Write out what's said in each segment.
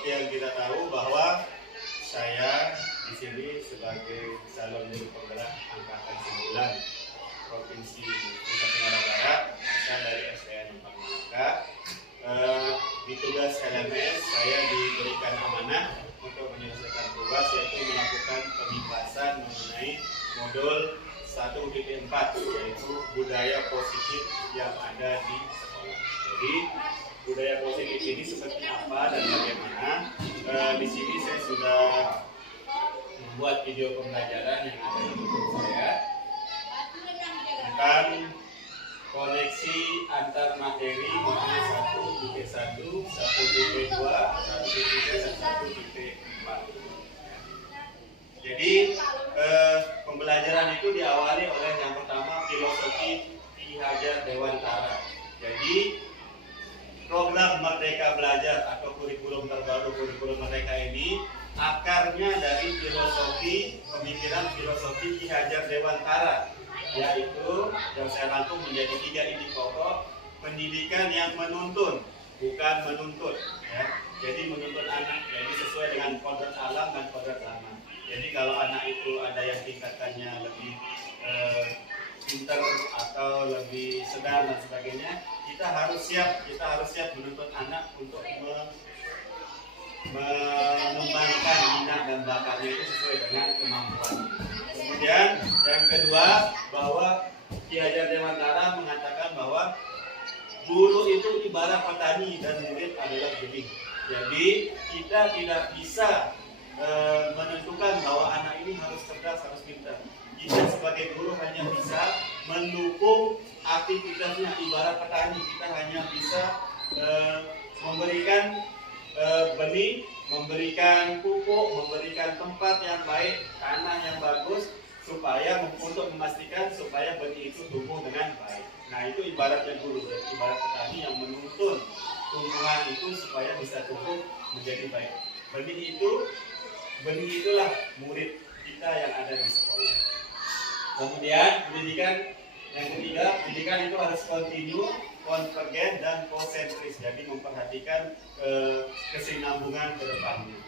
seperti yang kita tahu bahwa saya di sini sebagai calon guru penggerak angkatan 9 Provinsi Nusa Tenggara Barat, asal dari SDN Empang Malaka. Di tugas LMS saya diberikan amanah untuk menyelesaikan tugas, yaitu melakukan pembahasan mengenai modul 1.4, yaitu budaya positif yang ada di sekolah. Jadi budaya positif ini seperti apa dan bagaimana? Di sini saya sudah membuat video pembelajaran yang ada di YouTube saya tentang koneksi antar materi modul 1.1, 1.2, 1.3, dan 1.4. Jadi pembelajaran itu diawali oleh yang pertama filosofi Ki Hajar Dewantara. Jadi program Merdeka Belajar atau kurikulum terbaru kurikulum Merdeka ini akarnya dari filosofi pemikiran filosofi Ki Hajar Dewantara, yaitu yang saya rangkum menjadi 3 inti pokok: pendidikan yang menuntun, bukan menuntut, ya. Jadi menuntut anak, jadi sesuai dengan kodrat alam dan kodrat zaman. Jadi kalau anak itu ada yang tingkatannya lebih pintar atau lebih sedang dan sebagainya, kita harus siap menuntut anak untuk mengembangkan minat dan bakatnya itu sesuai dengan kemampuan. Kemudian yang kedua, bahwa Ki Hajar Dewantara mengatakan bahwa guru itu ibarat petani dan murid adalah benih. Jadi kita tidak bisa menentukan bahwa anak ini harus cerdas, harus pintar. Kita sebagai guru hanya bisa mendukung aktivitasnya ibarat petani. Kita hanya bisa memberikan benih, memberikan pupuk, memberikan tempat yang baik, tanah yang bagus, supaya untuk memastikan supaya benih itu tumbuh dengan baik. Nah, itu ibaratnya guru, ibarat petani yang menuntun tumbuhan itu supaya bisa tumbuh menjadi baik. Benih itulah murid kita yang ada di sekolah. Kemudian pendidikan yang ketiga, pendidikan itu harus kontinu, konvergen, dan konsentris. Jadi memperhatikan kesinambungan ke depannya.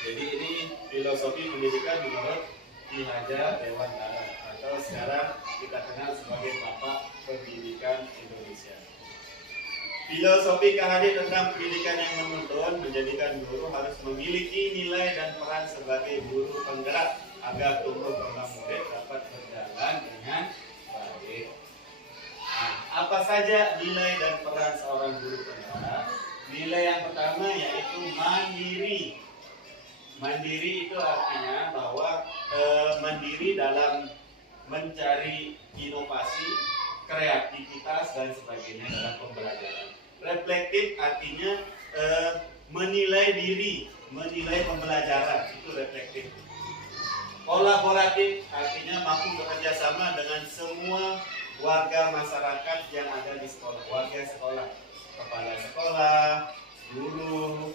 Jadi ini filosofi pendidikan menurut Ki Hajar Dewantara, atau sekarang kita kenal sebagai Bapak Pendidikan Indonesia. Filosofi KHD tentang pendidikan yang menuntun menjadikan guru harus memiliki nilai dan peran sebagai guru penggerak agar tumbuh kembang murid dapat berjalan dengan baik. Nah, apa saja nilai dan peran seorang guru penggerak? Nilai yang pertama yaitu mandiri. Mandiri itu artinya bahwa mandiri dalam mencari inovasi, kreativitas, dan sebagainya dalam pembelajaran. Reflektif artinya menilai diri, menilai pembelajaran, itu reflektif. Kolaboratif artinya mampu bekerja sama dengan semua warga masyarakat yang ada di sekolah, warga sekolah, kepala sekolah, guru,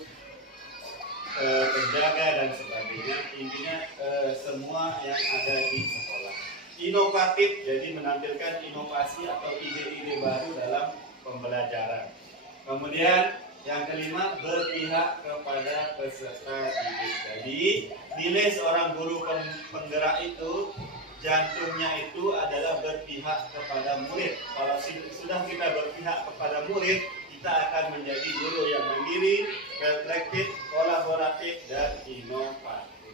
penjaga, dan sebagainya. Intinya semua yang ada di sekolah. Inovatif, jadi menampilkan inovasi atau ide-ide baru dalam pembelajaran. Kemudian yang kelima, berpihak kepada peserta didik. Jadi nilai seorang guru penggerak itu, jantungnya itu adalah berpihak kepada murid. Kalau sudah kita berpihak kepada murid, kita akan menjadi guru yang mandiri, reflektif, kolaboratif, dan inovatif.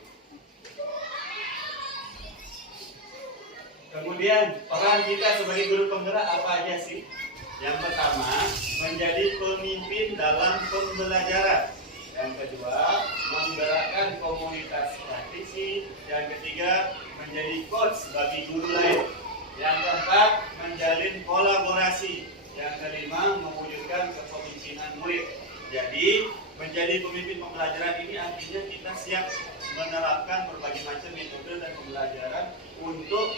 Kemudian peran kita sebagai guru penggerak apa aja sih? Yang pertama, menjadi pemimpin dalam pembelajaran. Yang kedua, menggerakkan komunitas praktisi. Yang ketiga, menjadi coach bagi guru lain. Yang keempat, menjalin kolaborasi. Yang kelima, mewujudkan kepemimpinan murid. Jadi, menjadi pemimpin pembelajaran ini artinya kita siap menerapkan berbagai macam metode dan pembelajaran untuk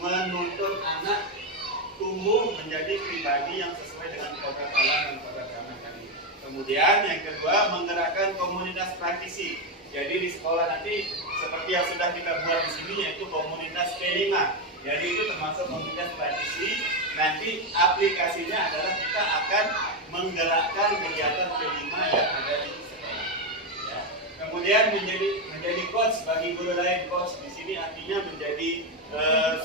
menuntun anak tumbuh menjadi pribadi yang sesuai dengan kodrat alam dan kodrat zaman tadi. Kemudian yang kedua, menggerakkan komunitas praktisi. Jadi di sekolah nanti seperti yang sudah kita buat di sini, yaitu komunitas P5. Jadi itu termasuk komunitas praktisi. Nanti aplikasinya adalah kita akan menggerakkan kegiatan kelima yang ada di sekolah. Ya. Kemudian menjadi coach bagi guru lain. Coach di sini artinya menjadi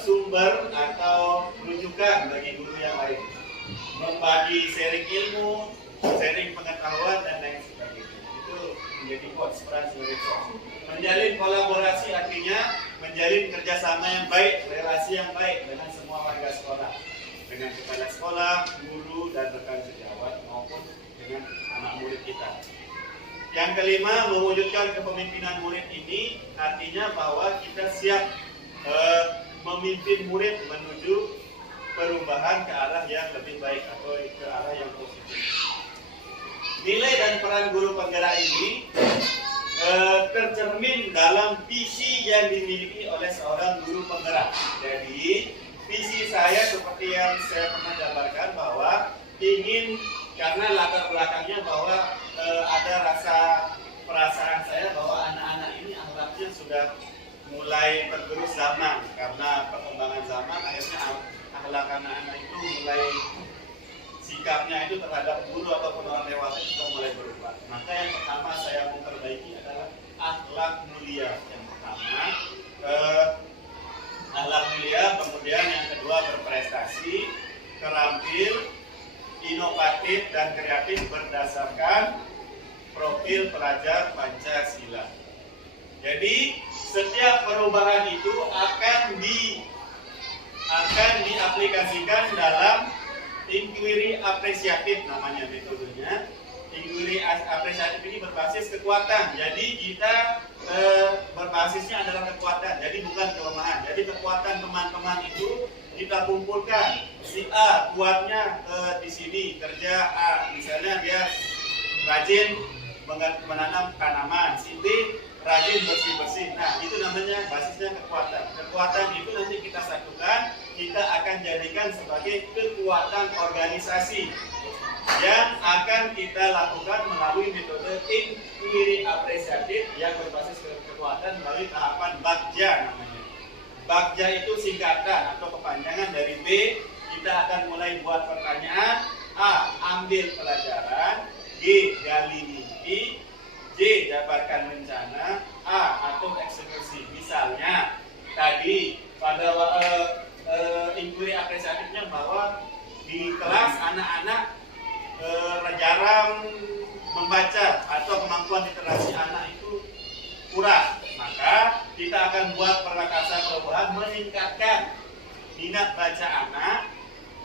sumber atau rujukan bagi guru yang lain. Membagi sharing ilmu, sharing pengetahuan dan lain sebagainya. Itu menjadi coach, peran sebagai coach. Menjalin kolaborasi artinya menjalin kerjasama yang baik, relasi yang baik dengan semua warga sekolah, dengan kepala sekolah, guru dan rekan sejawat maupun dengan anak murid kita. Yang kelima, mewujudkan kepemimpinan murid ini artinya bahwa kita siap memimpin murid menuju perubahan ke arah yang lebih baik atau ke arah yang positif. Nilai dan peran guru penggerak ini tercermin dalam visi yang dimiliki oleh seorang guru penggerak. Jadi visi saya seperti yang saya pernah jabarkan bahwa ingin, karena latar belakangnya bahwa ada perasaan saya bahwa anak-anak ini akhlaknya sudah mulai tergerus zaman, karena perkembangan zaman akhirnya akhlak anak-anak itu mulai, sikapnya itu terhadap guru ataupun orang dewasa itu sudah mulai berubah. Maka yang pertama saya mau perbaiki adalah akhlak mulia. Yang pertama akhlak mulia, kemudian yang kedua berprestasi, terampil, inovatif dan kreatif berdasarkan profil pelajar Pancasila. Jadi setiap perubahan itu akan diaplikasikan dalam inquiry apresiatif, namanya metodenya. Inquiry apresiatif ini berbasis kekuatan. Jadi kita berbasisnya adalah kekuatan, jadi bukan kelemahan. Jadi kekuatan teman-teman itu kita kumpulkan. Si A kuatnya di sini, kerja A, misalnya dia rajin menanam tanaman, si B rajin bersih-bersih. Nah, itu namanya basisnya kekuatan. Kekuatan itu nanti kita satukan, kita akan jadikan sebagai kekuatan organisasi yang akan kita lakukan melalui metode inquiry apresiatif yang berbasis kekuatan melalui tahapan Bagja namanya. Bagja itu singkatan atau kepanjangan dari B. Kita akan mulai buat pertanyaan. A. Ambil pelajaran. G. Gali mimpi. J. Jabarkan rencana. A. Atur eksekusi. Misalnya tadi pada inquiry apresiatifnya bahwa di kelas anak-anak jarang membaca atau kemampuan literasi anak itu kurang. Maka kita akan buat prakasa perubahan meningkatkan minat baca anak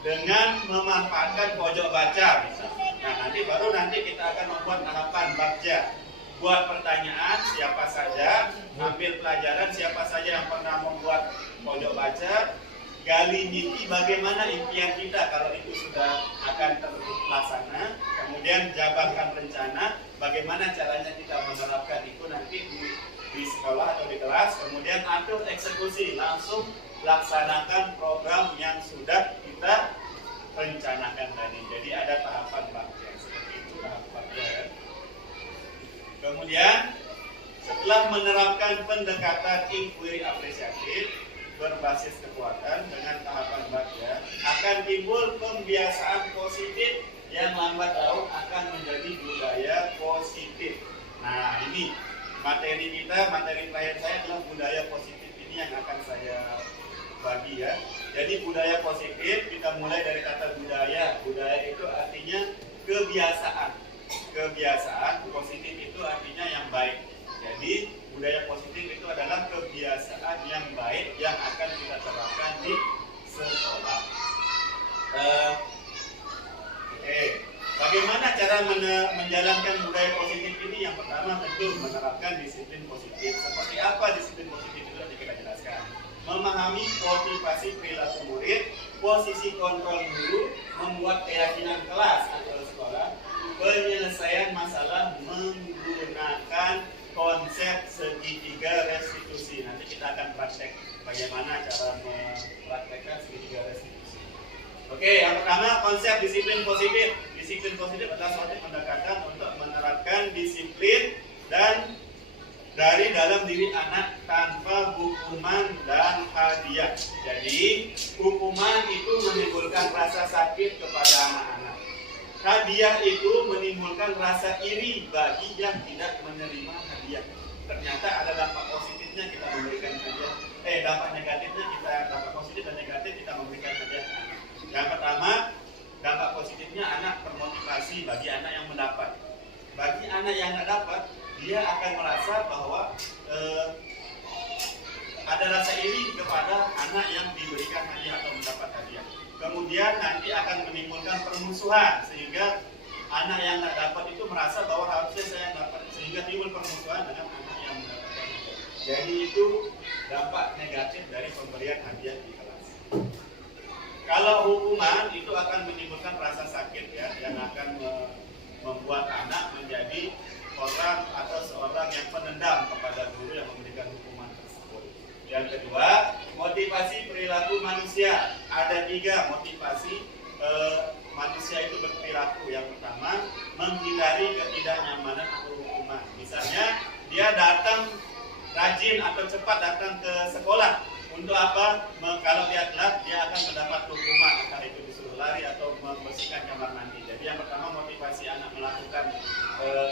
dengan memanfaatkan pojok baca misalnya. Nah, nanti kita akan membuat tahapan Bagja. Buat pertanyaan siapa saja, ambil pelajaran siapa saja yang pernah membuat pojok baca, gali mimpi bagaimana impian kita kalau itu sudah akan terlaksana, kemudian jabarkan rencana bagaimana caranya kita menerapkan itu nanti di sekolah atau di kelas, kemudian atur eksekusi, langsung laksanakan program yang sudah kita rencanakan tadi. Jadi ada tahapan Bagja seperti itu, tahap Bagja ya. Kemudian setelah menerapkan pendekatan inquiry apresiatif berbasis kekuatan dengan tahapan Bagja, akan timbul pembiasaan positif yang lambat laun akan menjadi budaya positif. Nah, ini materi terakhir saya adalah budaya positif, ini yang akan saya bagi ya. Jadi budaya positif kita mulai dari kata budaya. Budaya itu artinya kebiasaan. Kebiasaan positif itu artinya yang baik. Jadi budaya positif itu adalah kebiasaan yang baik yang akan kita terapkan di sekolah. Bagaimana cara menjalankan budaya positif ini? Yang pertama tentu menerapkan disiplin positif. Seperti apa disiplin positif itu nanti kita jelaskan. Memahami motivasi perilaku murid, posisi kontrol guru, membuat keyakinan kelas atau sekolah, penyelesaian masalah menggunakan konsep segitiga restitusi. Nanti kita akan praktek bagaimana cara mempraktekkan segitiga restitusi. Oke, yang pertama konsep disiplin positif. Disiplin positif adalah suatu pendekatan untuk menerapkan disiplin dan dari dalam diri anak tanpa hukuman dan hadiah. Jadi hukuman itu menimbulkan rasa sakit kepada anak-anak. hadiah itu menimbulkan rasa iri bagi yang tidak menerima hadiah. Ternyata ada dampak positifnya kita memberikan hadiah. Dampak negatifnya kita, dampak positif dan negatif kita memberikan hadiah anak. Yang pertama, dampak positifnya anak termotivasi bagi anak yang mendapat. Bagi anak yang tidak dapat, dia akan merasa bahwa ada rasa iri kepada anak yang diberikan hadiah atau mendapat hadiah. Kemudian nanti akan menimbulkan permusuhan sehingga anak yang tidak dapat itu merasa bahwa harusnya saya yang dapat, sehingga timbul permusuhan dengan anak yang mendapatkan hadiah. Jadi itu dampak negatif dari pemberian hadiah di kelas. Kalau hukuman itu akan menimbulkan rasa sakit ya, yang akan membuat anak menjadi orang atau seorang yang penendam kepada guru yang memberikan hukuman tersebut. Yang kedua, motivasi perilaku manusia. Ada 3 motivasi manusia itu berperilaku. Yang pertama, menghindari ketidaknyamanan atau hukuman. Misalnya, dia datang rajin atau cepat datang ke sekolah. Untuk apa? Kalau dia telat, dia akan mendapat hukuman, entah itu disuruh lari atau membersihkan kamar mandi. Jadi yang pertama, motivasi anak melakukan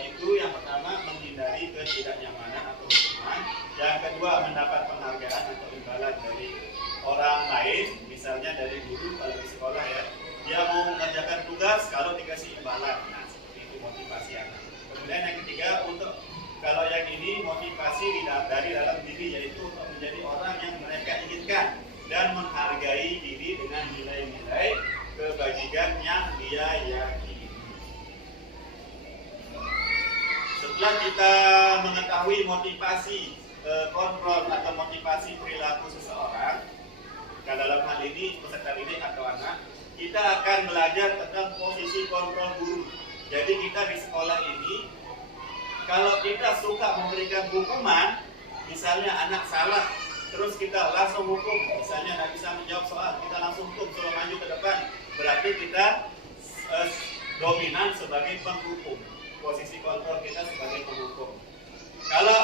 itu yang pertama menghindari ketidaknyamanan atau hukuman. Yang kedua, mendapat penghargaan atau imbalan dari orang lain, misalnya dari guru kalau di sekolah ya. Dia mau mengerjakan tugas kalau dikasih imbalan. Nah, seperti itu motivasi anak. Kemudian yang ketiga, untuk kalau yang ini motivasi dari dalam diri, yaitu untuk menjadi orang yang mereka inginkan dan menghargai diri dengan nilai-nilai kebajikan yang dia yakini. Setelah kita mengetahui motivasi kontrol atau motivasi perilaku seseorang, dalam hal ini peserta didik atau anak, kita akan belajar tentang posisi kontrol guru. Jadi kita di sekolah ini, kalau kita suka memberikan hukuman, misalnya anak salah, terus kita langsung hukum, misalnya nggak bisa menjawab soal, kita langsung hukum, suruh maju ke depan, berarti kita dominan sebagai penghukum. Posisi kontrol kita sebagai penghukum. Kalau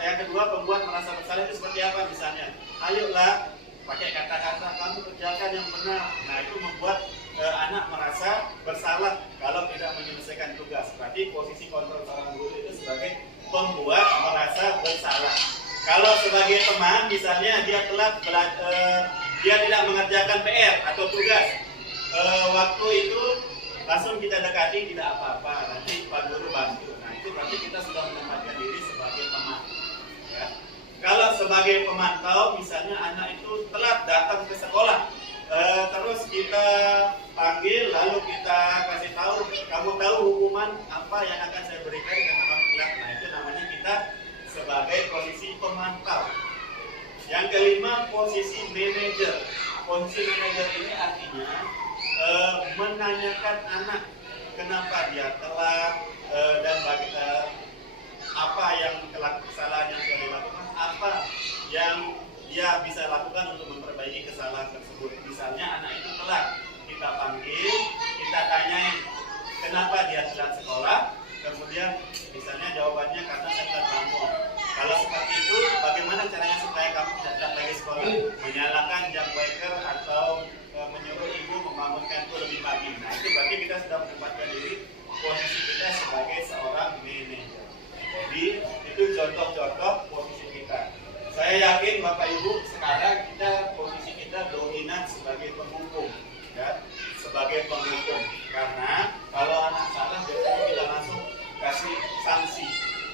yang kedua, pembuat merasa bersalah itu seperti apa misalnya? Ayolah, pakai kata-kata, kamu kerjakan yang benar. Nah, itu membuat anak merasa bersalah kalau tidak menyelesaikan tugas. Berarti posisi kontrol seorang guru itu sebagai pembuat merasa bersalah. Kalau sebagai teman, misalnya dia telat dia tidak mengerjakan PR atau tugas, waktu itu langsung kita dekati, tidak apa-apa, nanti Pak Guru bantu. Nah, itu berarti kita sudah menempatkan diri sebagai teman. Ya. Kalau sebagai pemantau, misalnya anak itu telat datang ke sekolah, terus kita panggil, lalu kita kasih tahu, kamu tahu hukuman apa yang akan saya berikan karena kamu telat. Nah, itu namanya kita sebagai posisi pemantau. Yang kelima, posisi manajer. Posisi manajer ini artinya menanyakan anak kenapa dia telat dan apa yang kesalahan yang sudah dilakukan, apa yang dia bisa lakukan untuk memperbaiki kesalahan tersebut. Misalnya anak itu telat, kita panggil, kita tanyain kenapa dia telat sekolah, kemudian misalnya jawabannya karena saya telat bangun. Kalau seperti itu, bagaimana caranya supaya kamu tidak telat lagi sekolah? Menyalakan jam waker atau menyuruh ibu membangunkan itu lebih pagi. Nah, itu berarti kita sudah menempatkan diri posisi kita sebagai seorang manajer. Jadi itu contoh-contoh posisi kita. Saya yakin Bapak Ibu sekarang posisi kita dominan sebagai penghukum, ya, sebagai penghukum. Karena kalau anak salah biasanya kita langsung kasih sanksi.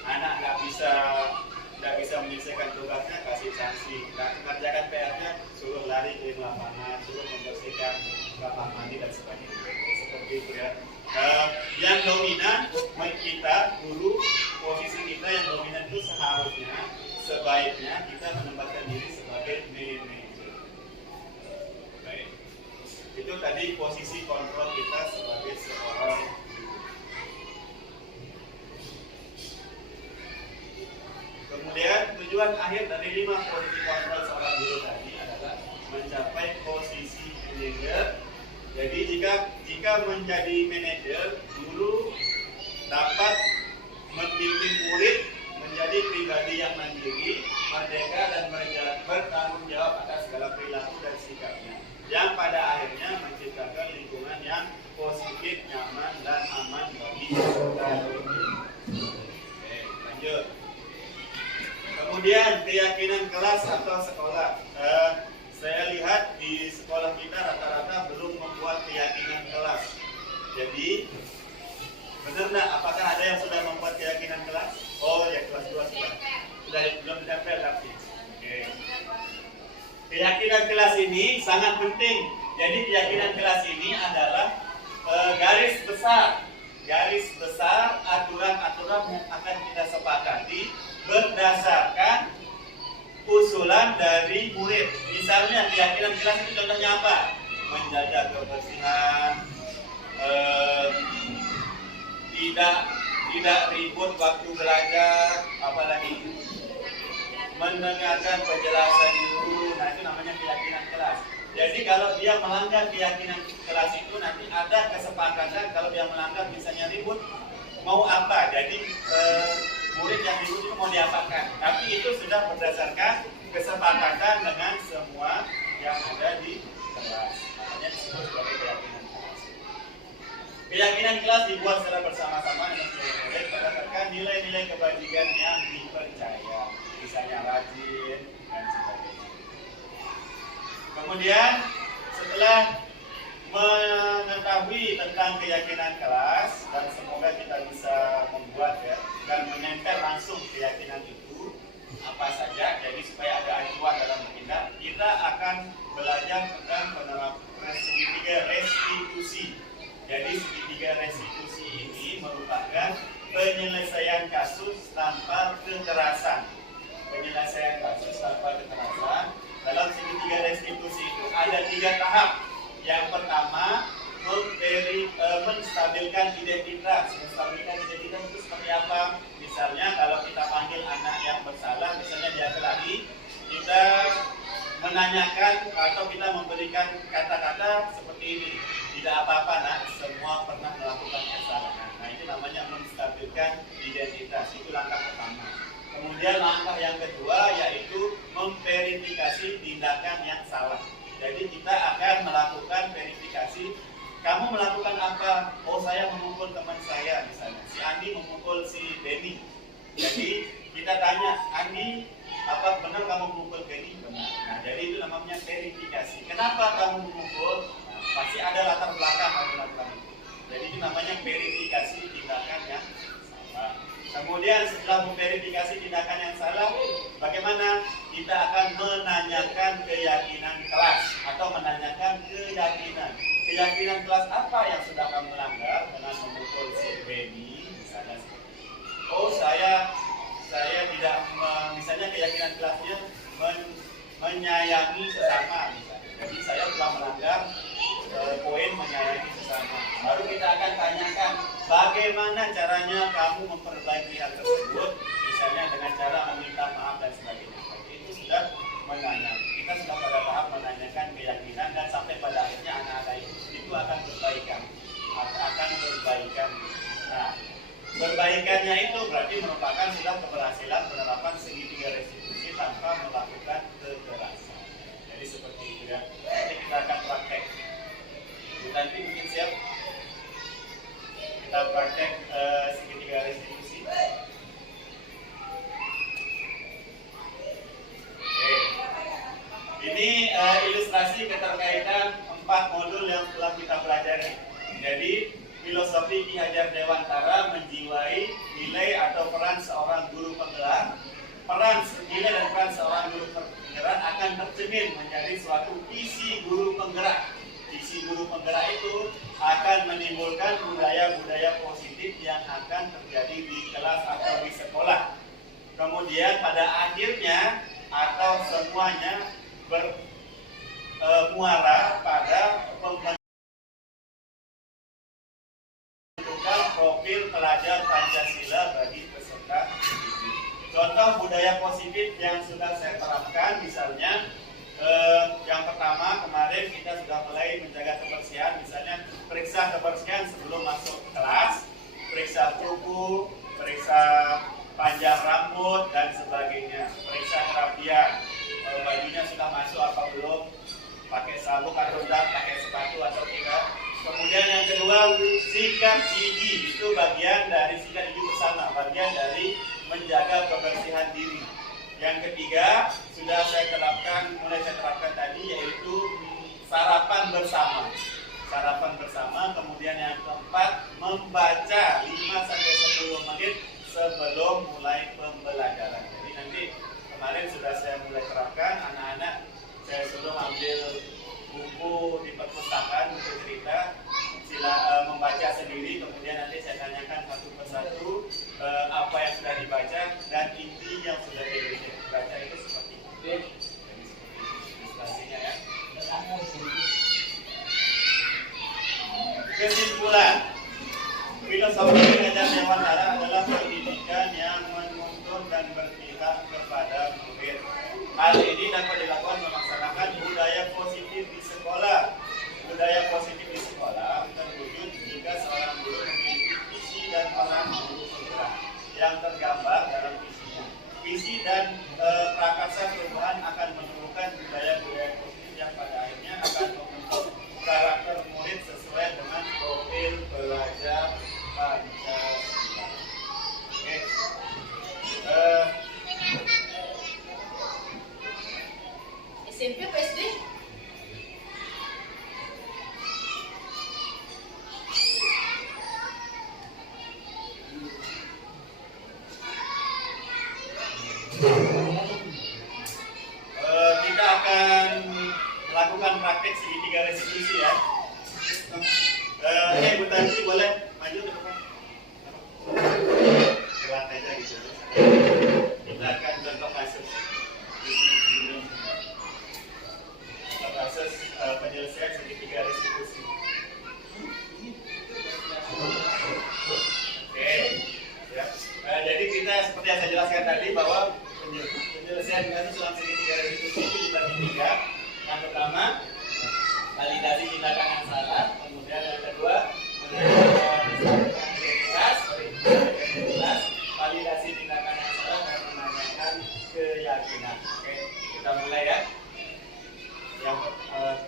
Anak nggak bisa menyelesaikan tugasnya, kasih sanksi. Nggak mengerjakan PR-nya, suruh lari ke lapangan, suruh membersihkan kamar mandi dan sebagainya. Seperti itu ya. Yang dominan kita, guru, posisi kita yang dominan itu seharusnya, sebaiknya kita menempatkan diri sebagai manajer. Baik. Itu tadi posisi kontrol kita sebagai seorang guru. Kemudian tujuan akhir dari 5 posisi kontrol seorang guru tadi adalah mencapai posisi manajer. Jadi jika menjadi manajer, guru dapat membimbing murid menjadi pribadi yang mandiri, merdeka dan bertanggung jawab atas segala perilaku dan sikapnya, yang pada akhirnya menciptakan lingkungan yang positif keyakinan kelas atau sekolah. Saya lihat di sekolah kita rata-rata belum membuat keyakinan kelas. Jadi, benar nggak? Apakah ada yang sudah membuat keyakinan kelas? Oh, ya kelas 2 sudah. Sudah belum ditempel tapi. Oke. Keyakinan kelas ini sangat penting. Jadi keyakinan kelas ini adalah garis besar aturan-aturan yang akan kita sepakati berdasarkan usulan dari murid. Misalnya keyakinan kelas itu contohnya apa? Menjaga kebersihan, tidak ribut waktu belajar, apalagi mendengarkan penjelasan guru. Nah, itu namanya keyakinan kelas. Jadi kalau dia melanggar keyakinan kelas itu nanti ada kesepakatan kalau dia melanggar misalnya ribut mau apa. Jadi murid yang ribut itu mau diapakan. Tapi itu sudah berdasarkan kesepakatan dengan semua yang ada di kelas. Makanya disebut sebagai keyakinan kelas. Keyakinan kelas dibuat secara bersama-sama dengan seluruh murid berdasarkan nilai-nilai kebajikan yang dipercaya, misalnya rajin dan sebagainya. Kemudian setelah mengetahui tentang keyakinan kelas dan semoga kita bisa membuat ya dan menempel langsung keyakinan itu apa saja, jadi supaya ada acuan dalam bertindak, kita akan belajar tentang penerapan segitiga restitusi. Jadi segitiga restitusi ini merupakan penyelesaian kasus tanpa kekerasan. Penyelesaian kasus tanpa kekerasan. Dalam segitiga restitusi itu ada 3 tahap. Yang pertama, menstabilkan identitas. Menstabilkan identitas itu seperti apa? Misalnya kalau kita panggil anak yang bersalah, misalnya dia kelahi, kita menanyakan atau kita memberikan kata-kata seperti ini. Tidak apa-apa nak, semua pernah melakukan kesalahan. Nah, itu namanya menstabilkan identitas. Itu langkah pertama. Kemudian langkah yang kedua yaitu memverifikasi tindakan yang salah. Jadi kita akan melakukan verifikasi. Kamu melakukan apa? Oh, saya memukul teman saya misalnya. Si Andi memukul si Benny. Jadi kita tanya, Andi, apa benar kamu memukul Benny? Benar. Nah, jadi itu namanya verifikasi. Kenapa kamu memukul? Nah, pasti ada latar belakang latar itu. Jadi itu namanya verifikasi tindakan yang salah. Kemudian setelah memverifikasi tindakan yang salah, bagaimana? Kita akan menanyakan keyakinan kelas atau menanyakan keyakinan. Keyakinan kelas apa yang sudah kamu langgar dengan memukul si Benny? Misalnya, oh saya tidak, misalnya keyakinan kelasnya menyayangi sesama misalnya. Jadi saya telah melanggar poin menyayangi sesama. Baru kita akan tanyakan bagaimana caranya kamu memperbaiki hal tersebut, misalnya dengan cara meminta maaf dan sebagainya. Itu sudah menanya. Kita sudah pada tahap menanyakan keyakinan dan sampai pada akhirnya anak-anak itu akan berbaikan. Nah, perbaikannya itu berarti merupakan sudah keberhasilan penerapan segitiga restitusi tanpa melakukan kekerasan. Jadi seperti itu ya. Nanti kita akan praktek. Nanti mungkin siap kita praktek segitiga restitusi. Oke. Ini ilustrasi keterkaitan 4 modul yang telah kita pelajari. Jadi filosofi Ki Hajar Dewantara menjiwai nilai atau peran seorang guru penggerak. Nilai dan peran seorang guru penggerak akan tercermin menjadi suatu visi guru penggerak. Visi guru penggerak itu akan menimbulkan budaya-budaya positif yang akan terjadi di kelas atau di sekolah. Kemudian pada akhirnya atau semuanya bermuara pada pembentukan profil pelajar Pancasila bagi peserta didik. Contoh budaya positif yang sudah saya terapkan misalnya yang pertama kemarin kita sudah mulai menjaga kebersihan, misalnya periksa kebersihan sebelum masuk kelas, periksa kuku, periksa panjang rambut dan sebagainya, periksa kerapian, bajunya sudah masuk apa belum, pakai sabuk atau tidak, pakai sepatu atau tidak. Kemudian yang kedua, sikat gigi, itu bagian dari sikat gigi bersama, bagian dari menjaga kebersihan diri. Yang ketiga sudah mulai saya terapkan tadi, yaitu sarapan bersama. Sarapan bersama. Kemudian yang keempat, membaca 5-10 menit sebelum mulai pembelajaran. Jadi nanti kemarin sudah saya mulai terapkan, anak-anak saya suruh ambil buku di perpustakaan, buku cerita, membaca sendiri, kemudian nanti saya tanyakan satu persatu apa yang sudah dibaca dan inti yang sudah dibaca itu seperti itu. Jadi ilustrasinya ya. Kesimpulan, filosofi pengajar Dewan Nara adalah pendidikan yang menuntun dan berpihak kepada murid. Hal ini dapat dilakukan melaksanakan budaya positif di sekolah. Budaya positif di sekolah terwujud jika seorang guru memiliki visi dan peran guru penggerak yang tergambar dalam visinya. Visi dan prakarsa perubahan akan menemukan budaya-budaya positif yang pada akhirnya akan membentuk karakter murid sesuai dengan profil belajar Pancasila. Oke. SMP apa SD? Kita akan melakukan praktek segitiga restitusi ya. Ibu Tanti boleh maju ke depan. Lewat aja gitu. Kita akan contoh kasus. Kasus penyelesaian segitiga restitusi. Oke, ya. Jadi kita seperti yang saya jelaskan tadi bahwa penyelesaian kasus dalam segitiga restitusi itu dibagi 3. Yang pertama, validasi tindakan yang salah. Kemudian yang kedua, identitas, validasi tindakan yang salah dan menanyakan keyakinan. Oke, kita mulai ya. Yang oke,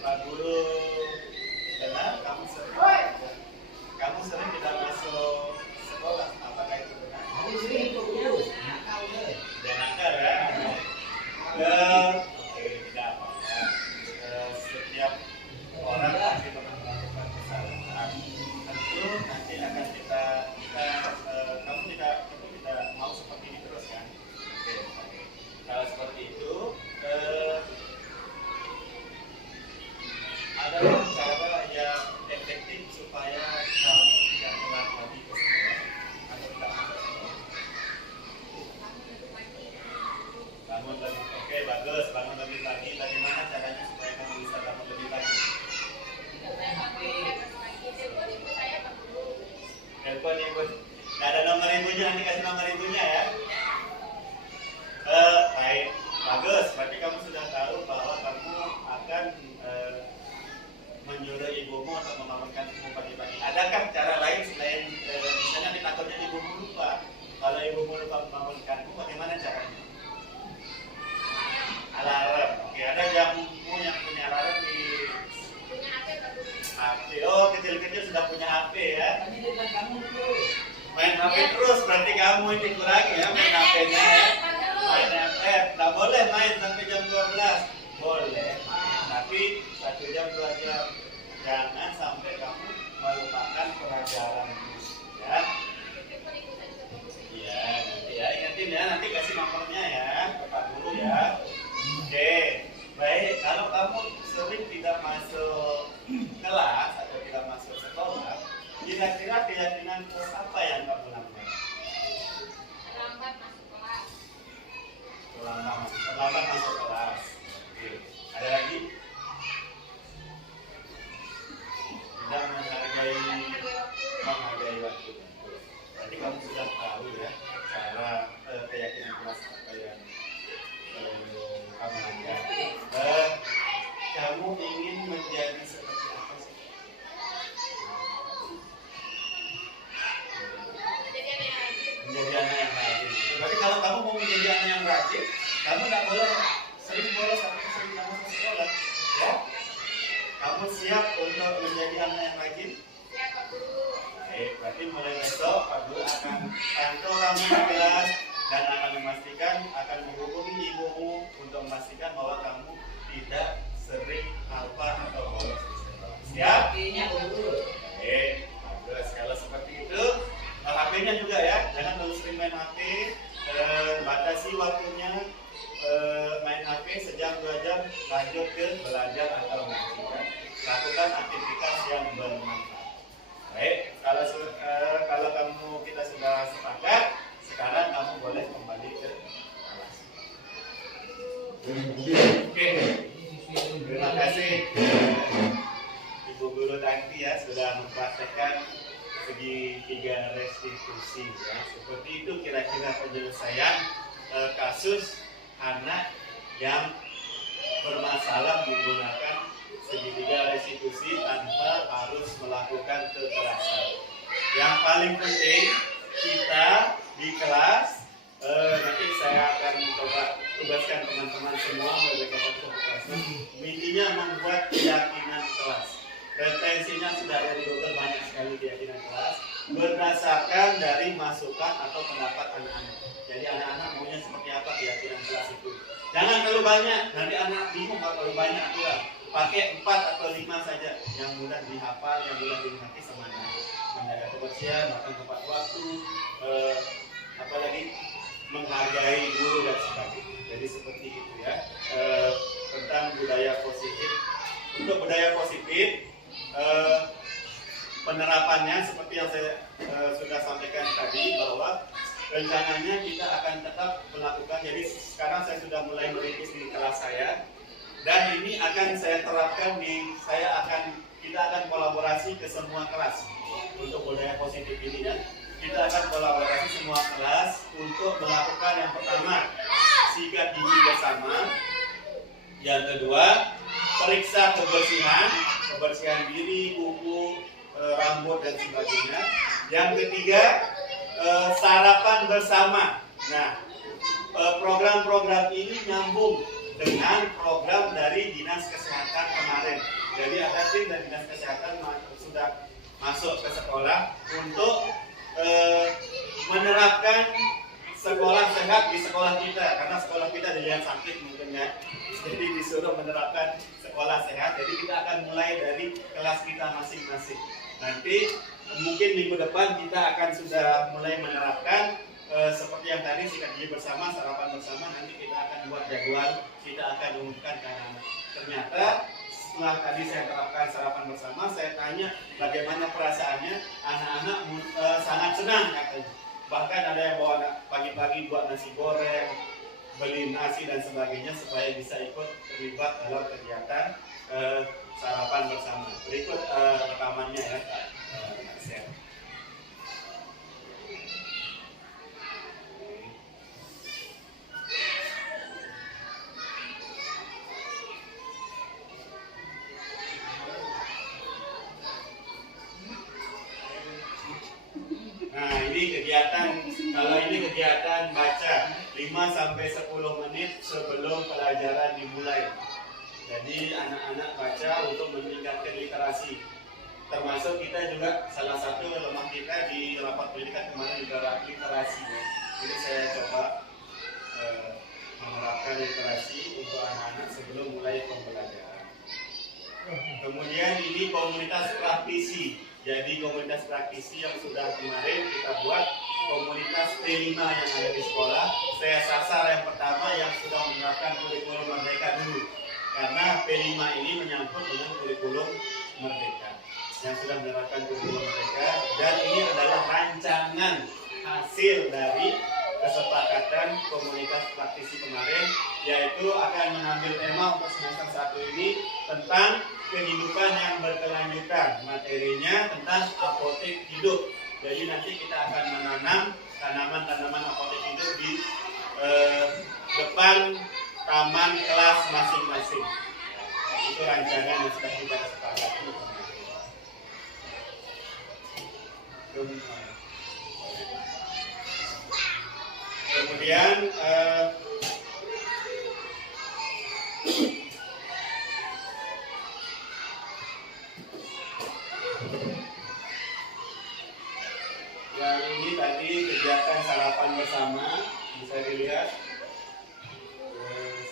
Pak Guru, benar kamu sering tidak masuk sekolah, apakah itu benar? Jangan ya. Oke, tidak apa-apa. Setiap orang pasti pernah melakukan kesalahan. Tentu nanti akan kamu tidak mau seperti ini terus kan? Oke. Kalau seperti itu, adalah cara yang efektif supaya kamu tidak telat lagi ke sekolah atau tidak masuk sekolah. Bangun lebih, oke bagus, bangun lebih pagi. Bagaimana caranya supaya kamu bisa bangun lebih pagi? Telepon ibu. Nggak ada nomor ibunya, nanti kasih nomor ibunya ya. Baik, bagus. Berarti kamu sudah tahu bahwa kamu akan menyuruh ibumu untuk membangunkan ibumu pagi-pagi. Adakah cara lain selain misalnya ditakutnya ibumu lupa? Kalau ibumu lupa membangunkanmu, bagaimana caranya? Alarm. Oke, ada jamu yang punya alarm di HP. Oh, kecil-kecil sudah punya HP ya. Main HP terus, berarti kamu ini kurangi ya main HP-nya ya. Main HP, nggak boleh main sampai jam 12. Boleh, tapi 1 jam 2 jam. Jangan sampai kamu melupakan pelajaranmu ya. Iya, nanti ya, ingetin ya, nanti kasih nomornya ya ke Pak Guru ya. Oke, baik. Kalau kamu sering tidak masuk kelas atau tidak masuk sekolah, kira-kira keyakinan kelas apa yang kamu lakukan? Terlambat masuk kelas. Oke. Ada lagi? Tidak menghargai waktu. Berarti kamu sudah tahu ya cara keyakinan kelas apa yang kamu lakukan. Kamu ingin menjadi seperti apa sih? Menjadi anak yang rajin. Berarti kalau kamu mau menjadi Nanti mulai besok Pak Guru akan pantau kamu di kelas dan akan memastikan, akan menghubungi ibumu untuk memastikan bahwa kamu tidak sering alfa atau bolos di sekolah. Siap? Oke, bagus. Kalau seperti itu, HP-nya juga ya, jangan terlalu sering main HP. Batasi waktunya main HP sejam 2 jam, lanjut ke belajar atau mengajar. Lakukan aktivitas yang bermanfaat. Baik, kalau kamu kita sudah sepakat, sekarang kamu boleh kembali ke kelas. Oke, terima kasih Ibu Guru Tangti ya sudah mempraktekkan segitiga restitusi ya. Seperti itu kira-kira penyelesaian kasus anak yang bermasalah menggunakan segitiga restitusi tanpa harus melakukan kekerasan. Yang paling penting kita di kelas nanti saya akan coba tugaskan teman-teman semua berdasarkan kekerasan. Intinya membuat keyakinan kelas. Referensinya sudah ada di Google, banyak sekali keyakinan kelas berdasarkan dari masukan atau pendapat anak-anak. Jadi anak-anak maunya seperti apa keyakinan kelas itu. Jangan terlalu banyak, nanti anak bingung kalau terlalu banyak aturan. Pakai 4 atau 5 saja yang mudah dihafal, yang mudah dimengerti sama anak. Menjaga kebersihan, makan tepat waktu, apalagi menghargai guru dan sebagainya. Jadi seperti itu ya. Tentang budaya positif. Untuk budaya positif, penerapannya seperti yang saya sudah sampaikan tadi bahwa rencananya kita akan tetap melakukan. Jadi sekarang saya sudah mulai merintis di kelas saya. Dan ini akan saya terapkan kita akan kolaborasi ke semua kelas untuk budaya positif ini ya. Kita akan kolaborasi semua kelas untuk melakukan yang pertama sikat gigi bersama, yang kedua periksa kebersihan diri, kuku, rambut dan sebagainya. Yang ketiga sarapan bersama. Nah, program-program ini nyambung dengan program dari Dinas Kesehatan kemarin. Jadi ada tim dari Dinas Kesehatan sudah masuk ke sekolah untuk menerapkan sekolah sehat di sekolah kita, karena sekolah kita dilihat sakit mungkin ya. Jadi disuruh menerapkan sekolah sehat. Jadi kita akan mulai dari kelas kita masing-masing. Nanti mungkin minggu depan kita akan sudah mulai menerapkan seperti yang tadi sikat gigi bersama, sarapan bersama. Nanti kita akan buat jadwal, kita akan umumkan ke anak-anak. Ternyata setelah tadi saya terapkan sarapan bersama, saya tanya bagaimana perasaannya, anak-anak sangat senang katanya. Bahkan ada yang bawa pagi-pagi buat nasi goreng, beli nasi dan sebagainya supaya bisa ikut terlibat dalam kegiatan sarapan bersama. Berikut rekamannya ya, Pak Share. Nah, ini kegiatan baca 5-10 menit sebelum pelajaran dimulai. Jadi anak-anak baca untuk meningkatkan literasi. Termasuk kita juga salah satu lemah kita di rapat pendidikan kemarin juga literasi. Jadi saya coba menerapkan literasi untuk anak-anak sebelum mulai pembelajaran. Kemudian ini komunitas praktisi. Jadi komunitas praktisi yang sudah kemarin kita buat, komunitas P5 yang ada di sekolah. Saya sasar yang pertama yang sudah menerapkan kurikulum merdeka dulu. Karena P5 ini menyangkut dengan kurikulum merdeka. Yang sudah menerapkan kurikulum merdeka. Dan ini adalah rancangan hasil dari kesepakatan komunitas praktisi kemarin, yaitu akan mengambil tema untuk semester 1 ini tentang kehidupan yang berkelanjutan. Materinya tentang apotek hidup. Jadi nanti kita akan menanam tanaman-tanaman apotek hidup di depan taman kelas masing-masing. Itu rancangan yang sudah kita sepakati. Kemudian Yang ini tadi kegiatan sarapan bersama, bisa dilihat.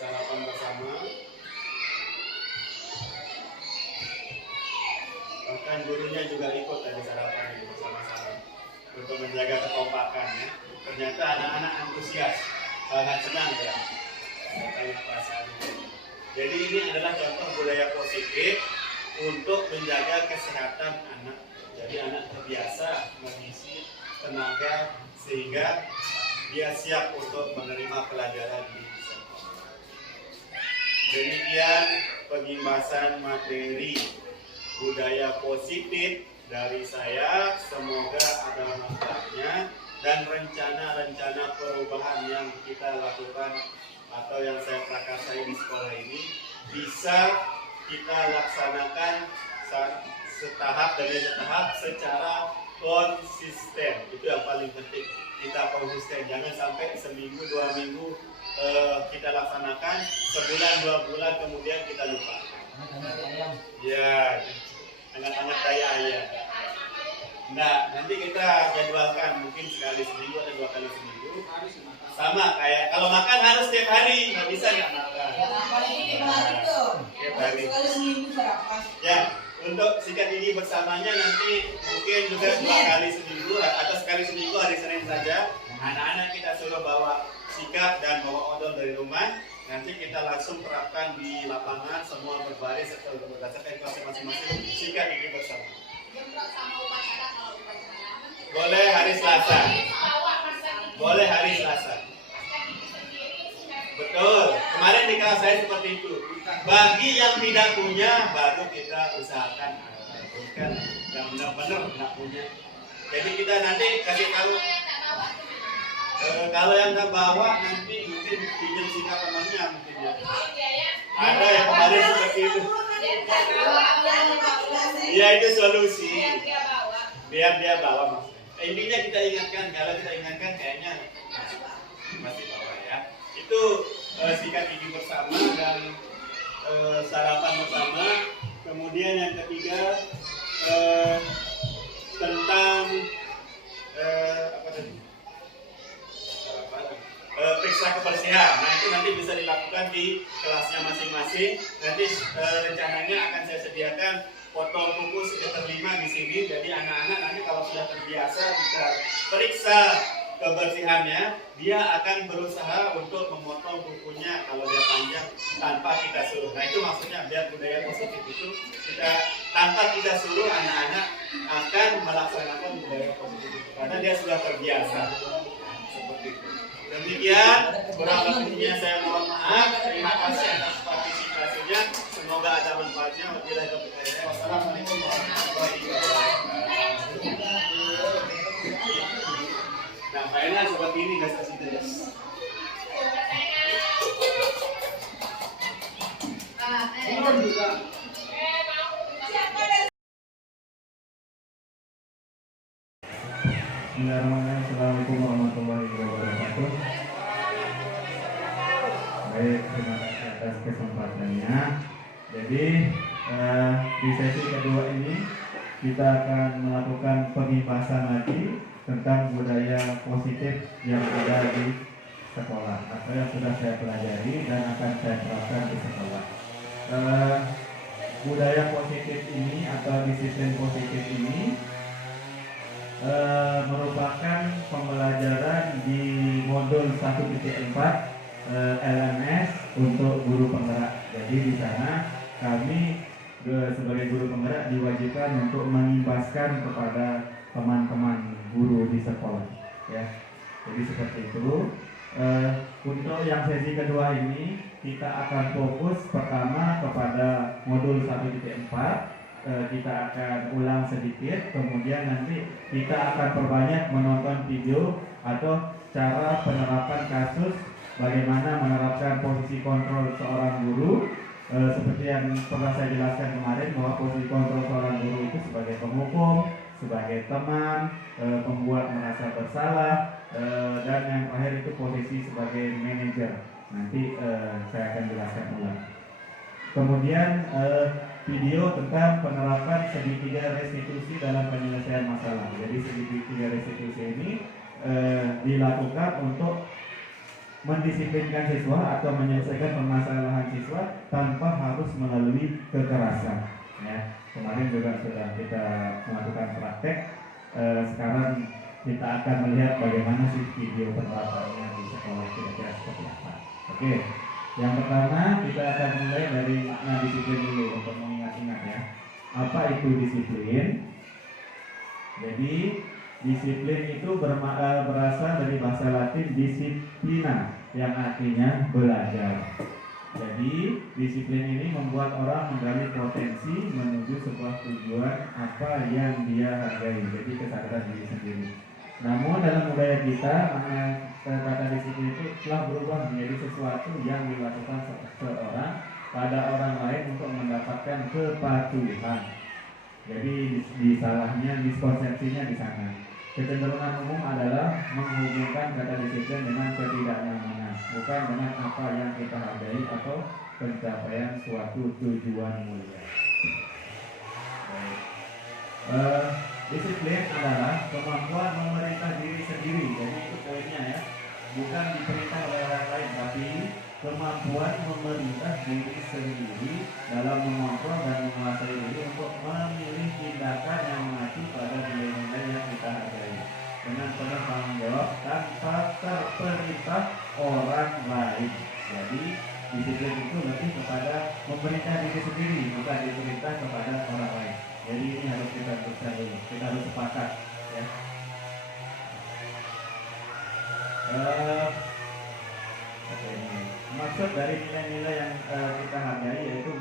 Sarapan bersama. Bahkan gurunya juga ikut tadi sarapan ini bersama-sama untuk menjaga kekompakan ya. Ternyata anak-anak antusias, sangat senang ya. Tanya perasaan ini. Jadi ini adalah contoh budaya positif untuk menjaga kesehatan anak. Jadi anak terbiasa mengisi tenaga sehingga dia siap untuk menerima pelajaran di sekolah. Demikian pengimbasan materi budaya positif dari saya. Semoga ada manfaatnya dan rencana-rencana perubahan yang kita lakukan atau yang saya prakarsai di sekolah ini bisa kita laksanakan setahap demi setahap secara konsisten. Itu yang paling penting, kita konsisten. Jangan sampai seminggu, 2 minggu kita laksanakan, sebulan, 2 bulan kemudian kita lupa. Ya, hangat-hangat kayak ayam. Nah, nanti kita jadwalkan mungkin sekali seminggu atau 2 kali seminggu. Sama kayak kalau makan harus setiap hari, nggak bisa nggak makan. Setiap hari. Ya, untuk sikat gigi bersamanya nanti mungkin juga 2 kali seminggu atau sekali seminggu hari Senin saja. Anak-anak kita suruh bawa sikat dan bawa odol dari rumah. Nanti kita langsung terapkan di lapangan, semua berbaris atau berdasarkan kelas masing-masing sikat gigi bersama. Boleh hari Selasa. Boleh hari Selasa. Betul. Kemarin di kelas saya seperti itu. Bagi yang tidak punya, baru kita usahakan. Bukan yang benar-benar tidak punya. Jadi kita nanti kasih tahu. Kalau yang nggak bawa nanti mungkin pinjam sikat temannya mungkin ya. Ada yang kemarin seperti itu. Ya itu solusi. Biar dia bawa maksudnya. Intinya kita ingatkan, kalau kita ingatkan kayaknya masih bawa ya. Itu sikat gigi bersama dan sarapan bersama. Kemudian yang ketiga tentang apa tadi? Periksa kebersihan. Nah itu nanti bisa dilakukan di kelasnya masing-masing. Nanti rencananya akan saya sediakan foto buku sekitar 5 di sini. Jadi anak-anak nanti kalau sudah terbiasa kita periksa kebersihannya, dia akan berusaha untuk memotong bukunya kalau dia panjang tanpa kita suruh. Nah itu maksudnya biar budaya positif itu kita tanpa kita suruh anak-anak akan melaksanakan budaya positif itu karena dia sudah terbiasa. Seperti itu. Demikian kurang lebihnya saya mohon maaf. Terima kasih atas partisipasinya. Semoga ada manfaatnya. Wabillahi taufiq wal hidayah. Wassalamualaikum warahmatullahi wabarakatuh. Nah, kayaknya seperti ini guys kasih Bismillahirrahmanirrahim. Assalamualaikum warahmatullahi wabarakatuh. Baik, terima kasih atas kesempatannya. Jadi di sesi kedua ini kita akan melakukan pengibasan lagi tentang budaya positif yang ada di sekolah atau yang sudah saya pelajari dan akan saya terapkan di sekolah. Budaya positif ini atau disiplin positif ini merupakan pembelajaran di modul 1.4 LMS untuk guru penggerak. Jadi di sana kami sebagai guru penggerak diwajibkan untuk mengimbaskan kepada teman-teman guru di sekolah. Ya, jadi seperti itu. Untuk yang sesi kedua ini kita akan fokus pertama kepada modul 1.4. Kita akan ulang sedikit, kemudian nanti kita akan perbanyak menonton video atau cara penerapan kasus, bagaimana menerapkan posisi kontrol seorang guru, seperti yang pernah saya jelaskan kemarin bahwa posisi kontrol seorang guru itu sebagai penghukum, sebagai teman, pembuat merasa bersalah, dan yang terakhir itu posisi sebagai manajer. Nanti saya akan jelaskan ulang. Kemudian video tentang penerapan segitiga restitusi dalam penyelesaian masalah. Jadi segitiga restitusi dilakukan untuk mendisiplinkan siswa atau menyelesaikan permasalahan siswa tanpa harus melalui kekerasan. Ya, kemarin juga sudah kita melakukan praktek. Sekarang kita akan melihat bagaimana sih video penerapannya di sekolah kira-kira seperti apa. Oke, yang pertama kita akan mulai dari makna disiplin dulu untuk mengingat-ingat ya. Apa itu disiplin? Jadi disiplin itu berasal dari bahasa Latin disciplina yang artinya belajar. Jadi disiplin ini membuat orang menggali potensi menuju sebuah tujuan apa yang dia hargai. Jadi kesadaran diri sendiri. Namun dalam budaya kita kata disiplin itu telah berubah menjadi sesuatu yang dilakukan seseorang pada orang lain untuk mendapatkan kepatuhan. Jadi disalahnya, miskonsepsinya di sana. Kecenderungan umum adalah menghubungkan kata disiplin dengan ketidaknyamanan, bukan dengan apa yang kita hargai atau pencapaian suatu tujuan mulia. Disiplin adalah kemampuan memerintah diri sendiri. Jadi itu poinnya ya, bukan diperintah oleh orang lain, tapi kemampuan memerintah diri sendiri dalam mengontrol dan menguasai diri untuk memilih tindakan yang mengacu pada nilai-nilai yang kita hargai dengan penuh tanggung jawab tanpa terperintah orang lain. Jadi disiplin itu lebih kepada memerintah diri sendiri, bukan diperintah kepada orang lain. Jadi ini harus kita tentukan dulu, kita harus sepakat ya. Maksud dari nilai-nilai yang kita hargai yaitu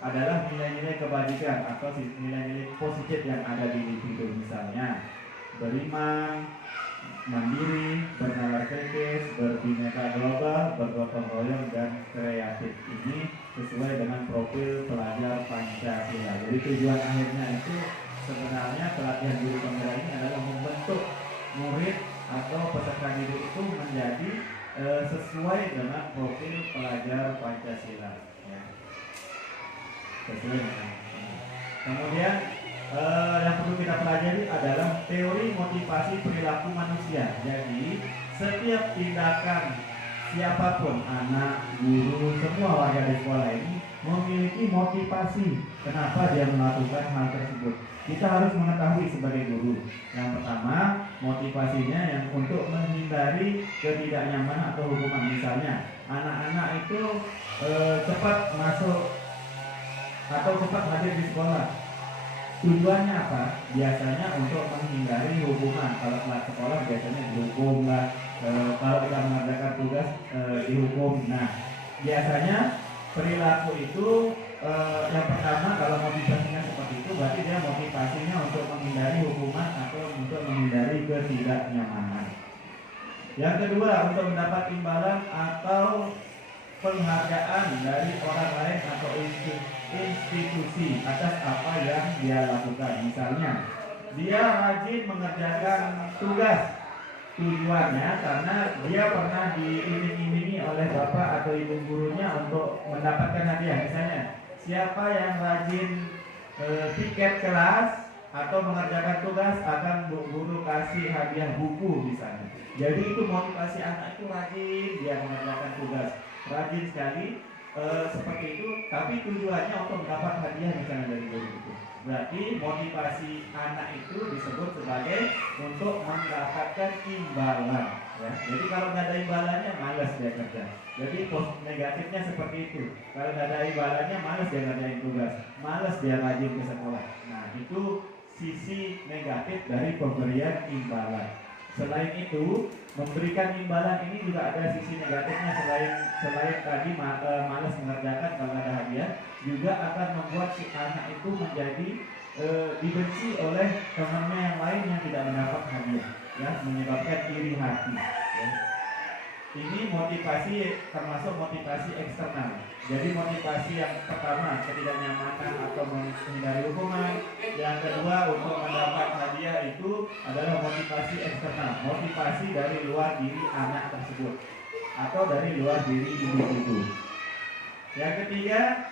adalah nilai-nilai kebajikan atau nilai-nilai positif yang ada di individu, misalnya beriman, mandiri, bernalar kritis, berbineka global, bergotong royong, dan kreatif. Ini sesuai dengan profil pelajar Pancasila. Jadi tujuan akhirnya itu sebenarnya pelatihan guru penggerak ini adalah membentuk murid atau peserta didik itu menjadi sesuai dengan profil pelajar Pancasila. Ya. Sesuai dengan. Kemudian yang perlu kita pelajari adalah teori motivasi perilaku manusia. Jadi setiap tindakan siapapun, anak, guru, semua warga di sekolah ini memiliki motivasi kenapa dia melakukan hal tersebut. Kita harus mengetahui sebagai guru. Yang pertama, motivasinya yang untuk menghindari ketidaknyamanan atau hukuman. Misalnya, anak-anak itu cepat masuk atau cepat hadir di sekolah. Tujuannya apa? Biasanya untuk menghindari hukuman. Kalau telat sekolah biasanya dihukum lah. Kalau kita mengerjakan tugas dihukum. Nah, biasanya perilaku itu yang pertama kalau motivasinya seperti itu berarti dia motivasinya untuk menghindari hukuman atau untuk menghindari ketidaknyamanan. Yang kedua, untuk mendapat imbalan atau penghargaan dari orang lain atau institusi atas apa yang dia lakukan. Misalnya, dia rajin mengerjakan tugas. Tujuannya karena dia pernah diiming-imingi oleh bapak atau ibu gurunya untuk mendapatkan hadiah. Misalnya, siapa yang rajin piket kelas atau mengerjakan tugas akan guru kasih hadiah buku misalnya. Jadi itu motivasi anak itu rajin dia mengerjakan tugas, rajin sekali seperti itu. Tapi tujuannya untuk mendapat hadiah misalnya dari guru itu. Berarti motivasi anak itu disebut sebagai untuk mendapatkan imbalan. Ya. Jadi kalau nggak ada imbalannya, malas dia kerja. Jadi negatifnya seperti itu. Kalau nggak ada imbalannya, malas dia ngerjain tugas, malas dia rajin ke sekolah. Nah itu sisi negatif dari pemberian imbalan. Selain itu, memberikan imbalan ini juga ada sisi negatifnya. Selain tadi malas mengerjakan kalau ada hadiah, juga akan membuat si anak itu menjadi dibenci oleh temannya yang lain yang tidak mendapat hadiah, ya, menyebabkan iri hati. Ya. Ini motivasi termasuk motivasi eksternal. Jadi motivasi yang pertama ketidaknyamanan atau menghindari hukuman. Yang kedua untuk mendapat hadiah itu adalah motivasi eksternal, motivasi dari luar diri anak tersebut atau dari luar diri individu. Yang ketiga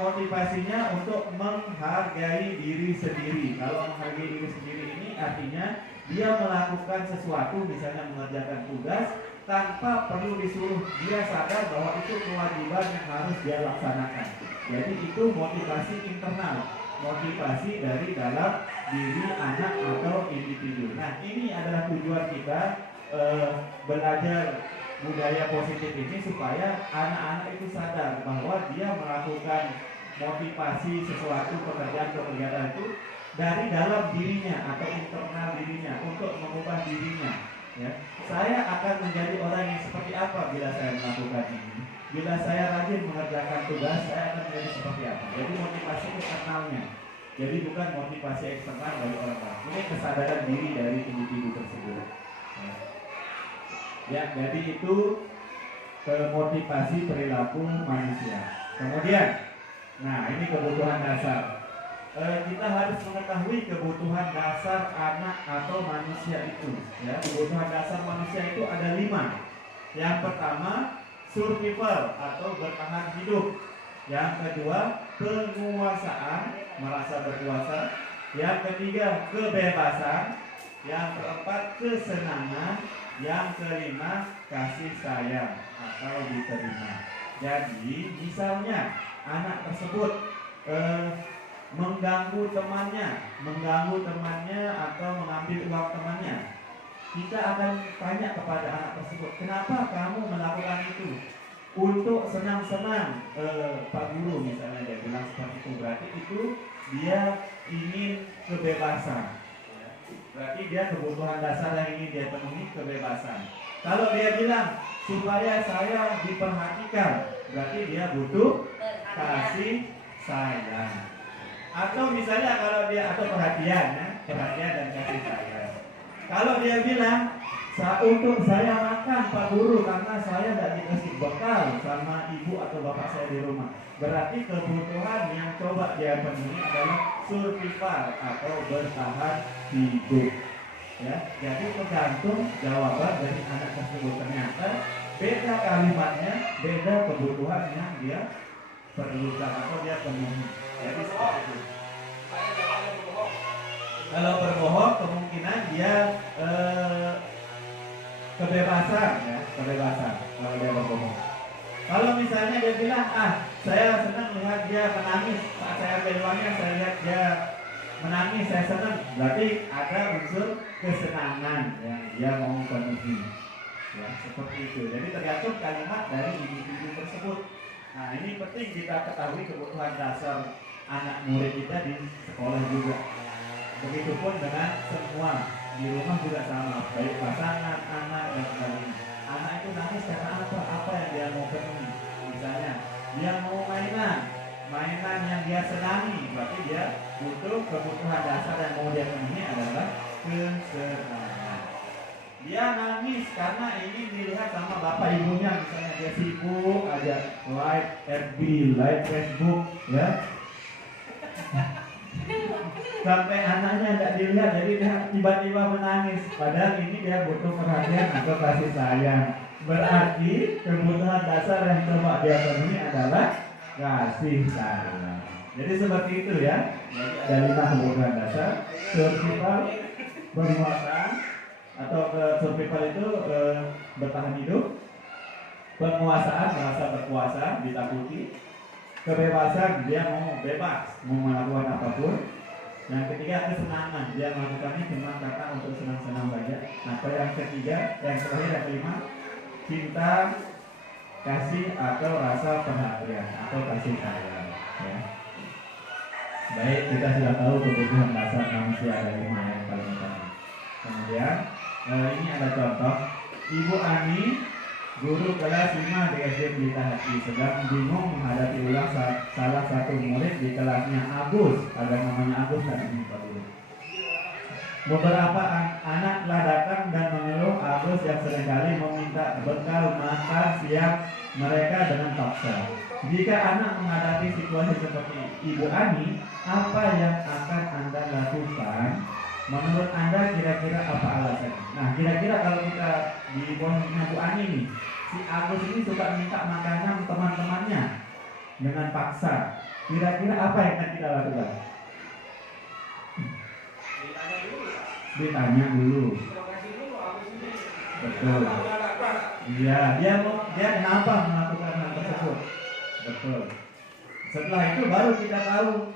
motivasinya untuk menghargai diri sendiri. Kalau menghargai diri sendiri ini artinya dia melakukan sesuatu, misalnya mengerjakan tugas tanpa perlu disuruh. Dia sadar bahwa itu kewajiban yang harus dia laksanakan. Jadi itu motivasi internal, motivasi dari dalam diri anak atau individu. Nah, ini adalah tujuan kita belajar budaya positif ini supaya anak-anak itu sadar bahwa dia melakukan motivasi sesuatu pekerjaan itu dari dalam dirinya atau internal dirinya untuk mengubah dirinya. Ya, saya akan menjadi orang yang seperti apa bila saya melakukan ini. Bila saya rajin mengerjakan tugas, saya akan menjadi seperti apa. Jadi motivasi internalnya. Jadi bukan motivasi eksternal dari orang lain. Ini kesadaran diri dari individu tersebut. Ya, jadi itu motivasi perilaku manusia. Kemudian, nah ini kebutuhan dasar. Kita harus mengetahui kebutuhan dasar anak atau manusia itu. Ya, kebutuhan dasar manusia itu ada 5. Yang pertama, survival atau bertahan hidup. Yang kedua, penguasaan, merasa berkuasa. Yang ketiga, kebebasan. Yang keempat, kesenangan. Yang kelima, kasih sayang atau diterima. Jadi, misalnya anak tersebut mengganggu temannya atau mengambil uang temannya, kita akan tanya kepada anak tersebut, kenapa kamu melakukan itu? Untuk senang-senang, Pak Guru misalnya, dia bilang seperti itu. Berarti itu dia ingin kebebasan. Berarti dia kebutuhan dasar yang ingin dia penuhi, kebebasan. Kalau dia bilang supaya saya diperhatikan, berarti dia butuh kasih sayang. Atau misalnya kalau dia atau perhatian, ya, perhatian dan kasih sayang. Kalau dia bilang untuk saya makan Pak Guru karena saya tidak dikasih bekal sama ibu atau bapak saya di rumah, berarti kebutuhan yang coba dia penuhi adalah survival atau bertahan hidup. Ya, jadi tergantung jawaban dari anak tersebut. Ternyata beda kalimatnya, beda kebutuhan yang dia perlukan atau dia penuhi. Jadi seperti itu. Kalau berbohong kemungkinan dia kebebasan, ya, kebebasan kalau dia berbohong. Kalau misalnya dia bilang, saya senang melihat dia menangis saat saya ambil uangnya, saya lihat dia menangis, saya senang. Berarti ada unsur kesenangan yang dia mau penuhi. Ya, seperti itu. Jadi tergantung kalimat dari individu tersebut. Nah, ini penting kita ketahui kebutuhan dasar anak murid kita di sekolah juga. Begitupun dengan semua di rumah juga sama, baik pasangan, anak dan sebagainya. Anak itu nangis karena apa yang dia mau penuhi. Misalnya dia mau mainan yang dia senangi, berarti dia butuh kebutuhan dasar yang mau dia penuhi adalah kesenangan. Dia nangis karena ingin dilihat sama bapak ibunya, misalnya dia sibuk aja like FB, like Facebook, ya. Sampai anaknya tidak dilihat, jadi dia tiba-tiba menangis. Padahal ini dia butuh perhatian atau kasih sayang. Berarti kebutuhan dasar yang coba dia penuhi adalah kasih sayang. Jadi seperti itu ya. Jadi ada 5 kebutuhan dasar: survival, penguasaan, atau survival itu bertahan hidup, penguasaan, merasa berkuasa, ditakuti, kebebasan, dia mau bebas, mau melakukan apapun. Yang ketiga, kesenangan, dia melakukannya cuma kata untuk senang-senang saja. Atau yang ketiga, yang terakhir, yang kelima, cinta, kasih atau rasa perhatian atau kasih sayang. Ya. Baik, kita sudah tahu kebutuhan dasar manusia ada 5 yang paling utama. Kemudian ini ada contoh, Ibu Ani, guru kelas 5 di SD Pelita Hati, sedang bingung menghadapi ulang salah satu murid di kelasnya, Agus. Ada namanya Agus kan ini Pak Guru. Beberapa anak telah datang dan mengeluh Agus yang seringkali meminta bekal makan siang mereka dengan paksa. Jika anak menghadapi situasi seperti Ibu Ani, apa yang akan Anda lakukan? Menurut Anda kira-kira apa alasannya? Nah, kira-kira kalau kita di posisinya Bu Ani nih, si Agus ini suka minta makanan teman-temannya. dengan paksa. Kira-kira apa yang akan kita lakukan? Ditanya dulu. Betul. Iya, dia kenapa melakukan hal tersebut? Betul. Setelah itu baru kita tahu.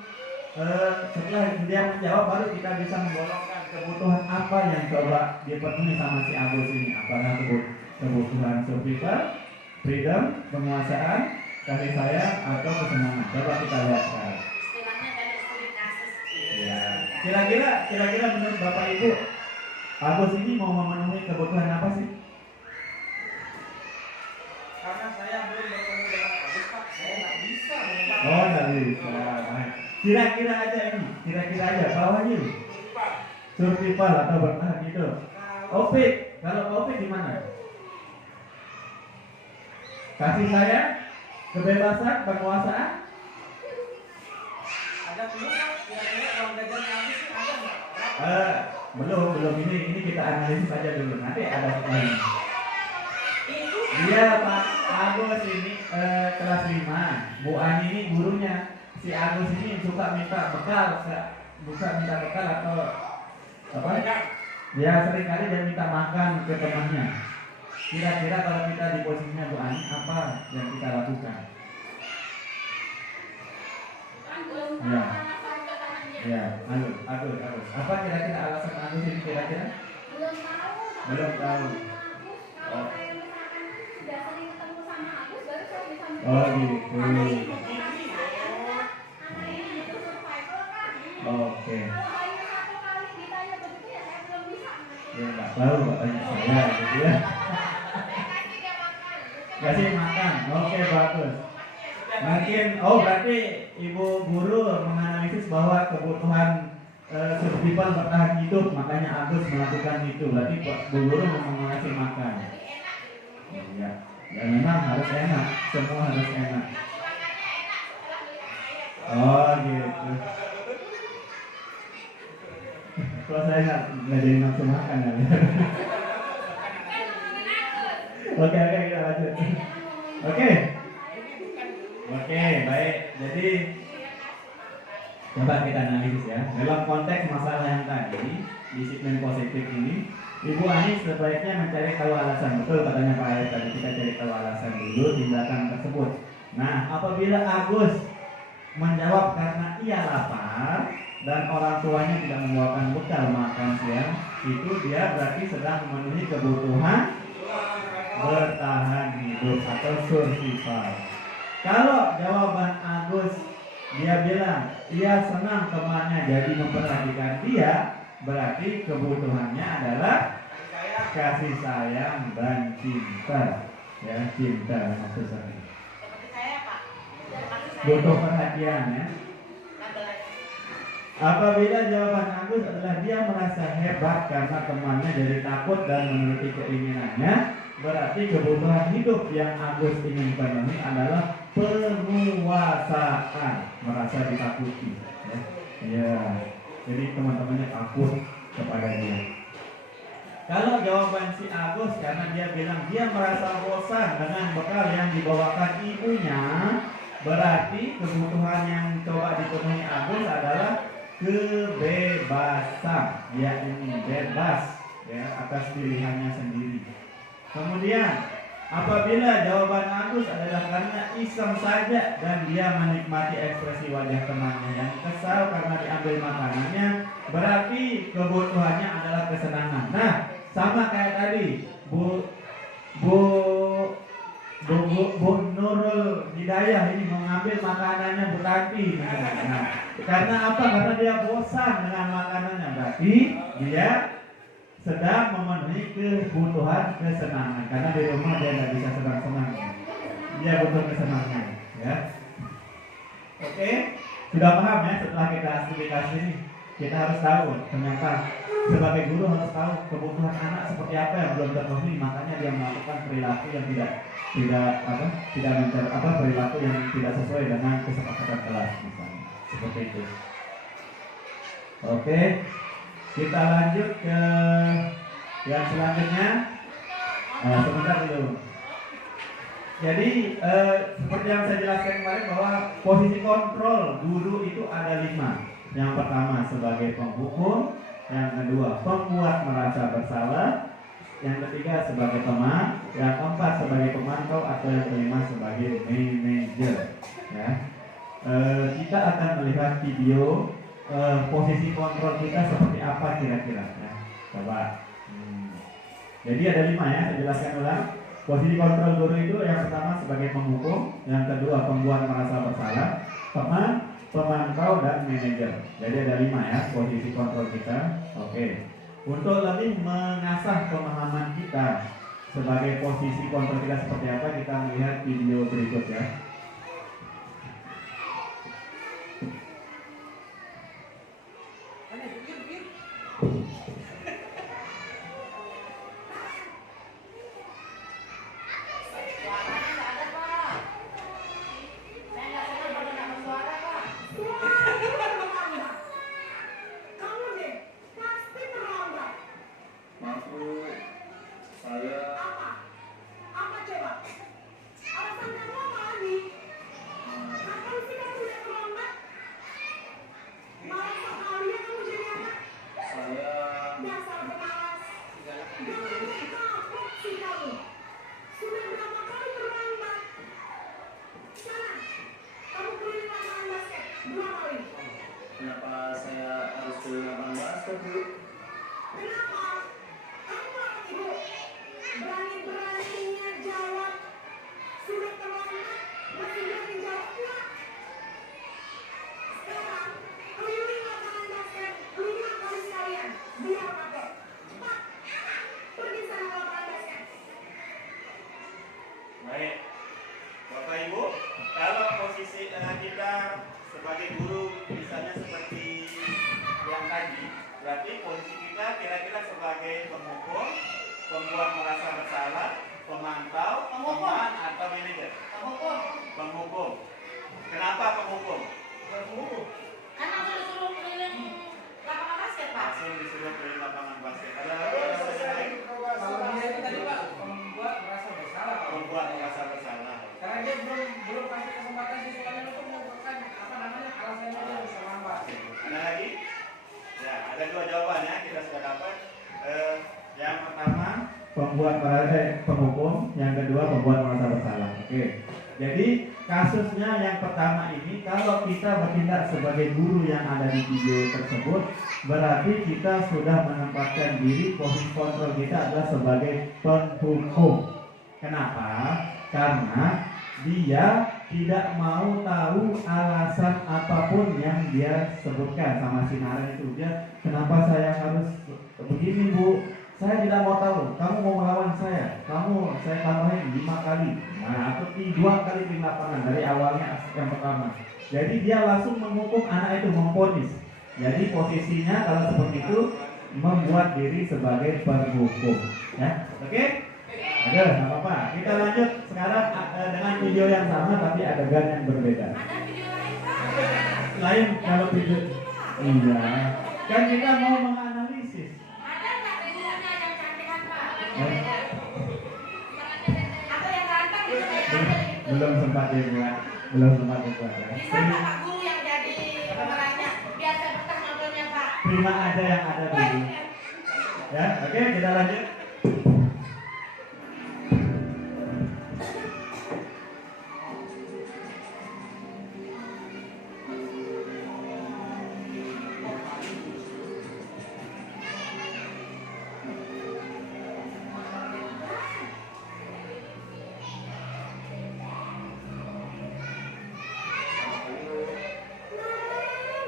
Setelah dia menjawab, baru kita bisa menggolongkan kebutuhan apa yang coba dipenuhi sama si Agus ini. Apakah kebutuhan survival, freedom, penguasaan, kasih sayang, atau kesenangan? Coba kita lihat sekarang. Istilahnya dari studi kasus. Ya. Kira-kira menurut Bapak Ibu, Agus ini mau memenuhi kebutuhan apa sih? Karena saya belum bertemu dengan Agus, Pak, saya nggak bisa mengungkapkan. Oh, nggak bisa. Kira-kira aja ini, kira-kira aja. Bawahnya survival atau bertahan hidup. Covid, kalau Covid di mana? Kasih sayang, kebebasan, penguasaan. Ada clue Pak, kira-kira kalau jajan Agus sih ada nggak? Belum ini kita analisis aja dulu. Nanti ada lain. Dia Pak Agus ini kelas 5. Bu Ani ini gurunya. Si Agus ini suka minta bekal, bukan minta bekal atau apa? Ya seringkali dia minta makan ke temannya. Kira-kira kalau kita di posisinya Bu Ani, apa yang kita lakukan? Ya. Ya, Agus. Apa kira-kira alasan Agus ini kira-kira? Belum tahu. Oh. Oh gitu. Oke. Ya nggak tahu katanya saya gitu ya. Kasih makan. Oke bagus. Mungkin berarti Ibu Guru menganalisis bahwa kebutuhan survival bertahan hidup, makanya Agus melakukan itu. Berarti Bu Guru mengasih makan. Ya, ya memang harus enak. Semua harus enak. Oh gitu. Kalau saya nggak jadi nafsu makan ya. Oke kita lanjut. Oke, baik. Jadi coba kita analisis ya. Dalam konteks masalah yang tadi, disiplin positif ini, Ibu Ani sebaiknya mencari tahu alasan. Betul katanya Pak Arif tadi, kita cari tahu alasan dulu tindakan tersebut. Nah, apabila Agus menjawab karena ia lapar dan orang tuanya tidak membawakan bekal makan siang, itu dia berarti sedang memenuhi kebutuhan bertahan hidup atau survival. Kalau jawaban Agus dia bilang ia senang temannya jadi memperhatikan dia, berarti kebutuhannya adalah kasih sayang dan cinta. Ya, cinta maksud saya. Seperti saya, Pak. Butuh perhatian ya. Apabila jawaban Agus adalah dia merasa hebat karena temannya jadi takut dan menuruti keinginannya, berarti kebutuhan hidup yang Agus ingin penuhi adalah penguasaan, merasa ditakuti. Ya, jadi teman-temannya takut kepada dia. Kalau jawaban si Agus karena dia bilang dia merasa bosan dengan bekal yang dibawakan ibunya, berarti kebutuhan yang coba dipenuhi Agus adalah kebebasan. Dia ingin bebas ya atas pilihannya sendiri. Kemudian apabila jawaban Agus adalah karena iseng saja dan dia menikmati ekspresi wajah temannya yang kesal karena diambil makanannya, berarti kebutuhannya adalah kesenangan. Nah, sama kayak tadi Bu Nurul Hidayah ini mengambil makanannya Bu Tati. Nah, karena apa? Karena dia bosan dengan makanannya, berarti dia sedang memenuhi kebutuhan kesenangan. Karena di rumah dia nggak bisa senang-senang, dia butuh kesenangan. Ya, oke, sudah paham ya? Setelah kita studi kasus ini, kita harus tahu ternyata sebagai guru harus tahu kebutuhan anak seperti apa yang belum terpenuhi, makanya dia melakukan perilaku yang perilaku yang tidak sesuai dengan kesepakatan kelas misalnya, seperti itu. Oke, kita lanjut ke yang selanjutnya. Sebentar dulu. Jadi seperti yang saya jelaskan kemarin bahwa posisi kontrol guru itu ada 5. Yang pertama sebagai penghukum, yang kedua pembuat merasa bersalah, yang ketiga sebagai teman, yang keempat sebagai pemantau, atau yang kelima sebagai manajer. Ya. Kita akan melihat video posisi kontrol kita seperti apa kira-kira. Ya. Coba. Jadi ada 5 ya, saya jelaskan ulang. Posisi kontrol guru itu yang pertama sebagai penghukum, yang kedua pembuat merasa bersalah, teman, pemantau, dan manajer. Jadi ada 5 ya posisi kontrol kita. Oke. Untuk lebih mengasah pemahaman kita sebagai posisi kontrol kita seperti apa, kita melihat video berikut ya. Suaranya nggak ada, Pak. Saya nggak suka kalau nggak bersuara, Pak. Kamu deh, pasti terlambat. Maaf Bu, saya Apa? Apa coba? Alasan kamu apa lagi? Kapan sih kamu udah terlambat? Malas sekali ya kamu jadi anak. saya Dasar pemalas. Jangan kapok sih kamu. Sudah berapa kali terlambat? Sana, kamu keliling lapangan basket 2 kali. kenapa saya harus keliling lapangan basket Bu? Kenapa? Kamu lawan ibu. Berani-beraninya jawab. Sudah terlambat, masih berani jawab enggak? Sekarang, keliling lapangan basket 5 kali sekalian. Biar kapok. Cepat. Pergi sana ke lapangan basket. Baik, Bapak Ibu, kalau posisi kita sebagai guru misalnya seperti yang tadi, berarti posisi kita kira-kira sebagai penghukum, pembuat merasa bersalah, pemantau, Penghukum. teman, atau manajer. Penghukum. Penghukum. Kenapa penghukum? Kan langsung disuruh keliling lapangan basket, Pak. Langsung disuruh keliling lapangan basket. Ada lagi yang lain? Kalau dia itu tadi Pak, membuat merasa bersalah Pak. Pembuat merasa bersalah. Karena dia belum kasih kesempatan siswanya untuk mengungkapkan apa namanya alasannya dia bisa lambat. Ada lagi? Ya, ada 2 jawaban ya, kita sudah dapat. Yang pertama, penghukum, yang kedua pembuat merasa bersalah. Oke. Jadi kasusnya yang pertama ini, kalau kita bertindak sebagai guru yang ada di video tersebut, berarti kita sudah menempatkan diri, posisi kontrol kita adalah sebagai penghukum. Kenapa? Karena dia tidak mau tahu alasan apapun yang dia sebutkan sama si Naren itu. Dia, kenapa saya harus begini Bu? Saya tidak mau tahu. Kamu mau melawan saya, saya tambahin 5 kali, atau 2 kali di lapangan dari awalnya yang pertama. Jadi dia langsung menghukum anak itu, memvonis. Jadi posisinya kalau seperti itu membuat diri sebagai penghukum. Ya, oke? Oke, nggak apa-apa. Kita lanjut sekarang dengan video yang sama tapi adegan yang berbeda. Ada video lain, Pak. Lain kalau video, iya. Kan kita mau menganalisis. Ada nggak videonya yang cantikan, Pak? Eh, Atau yang ganteng gitu kayak Adel gitu. belum sempat dibuat, belum sempat dibuat ya. Bisa nggak Pak Guru yang jadi pemerannya? Biar saya betah nontonnya, Pak. Terima aja yang ada dulu. Ya, oke, kita lanjut.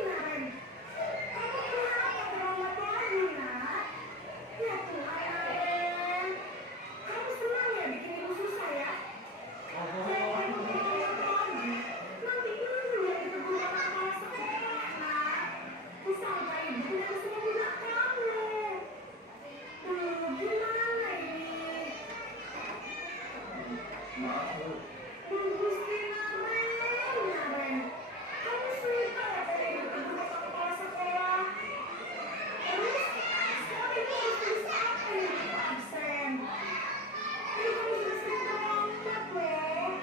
Naren, kamu kenapa terlambat lagi, Nak? Ya Tuhan, Naren. Kamu senang ya bikin ibu susah ya? Jangan terlambat lagi. Nanti dulu ya ditegur sama kepala sekolah, Nak. Disangka ibu tidak bisa membela kamu. Gimana ini? Maaf Bu, Gusti Naren. Kamu cerita ya tadi ditegur sama kepala sekolah. Terus, sekarang ibu harus tulis apa ini Pak absen? Ini kamu sudah sering terlambat loh.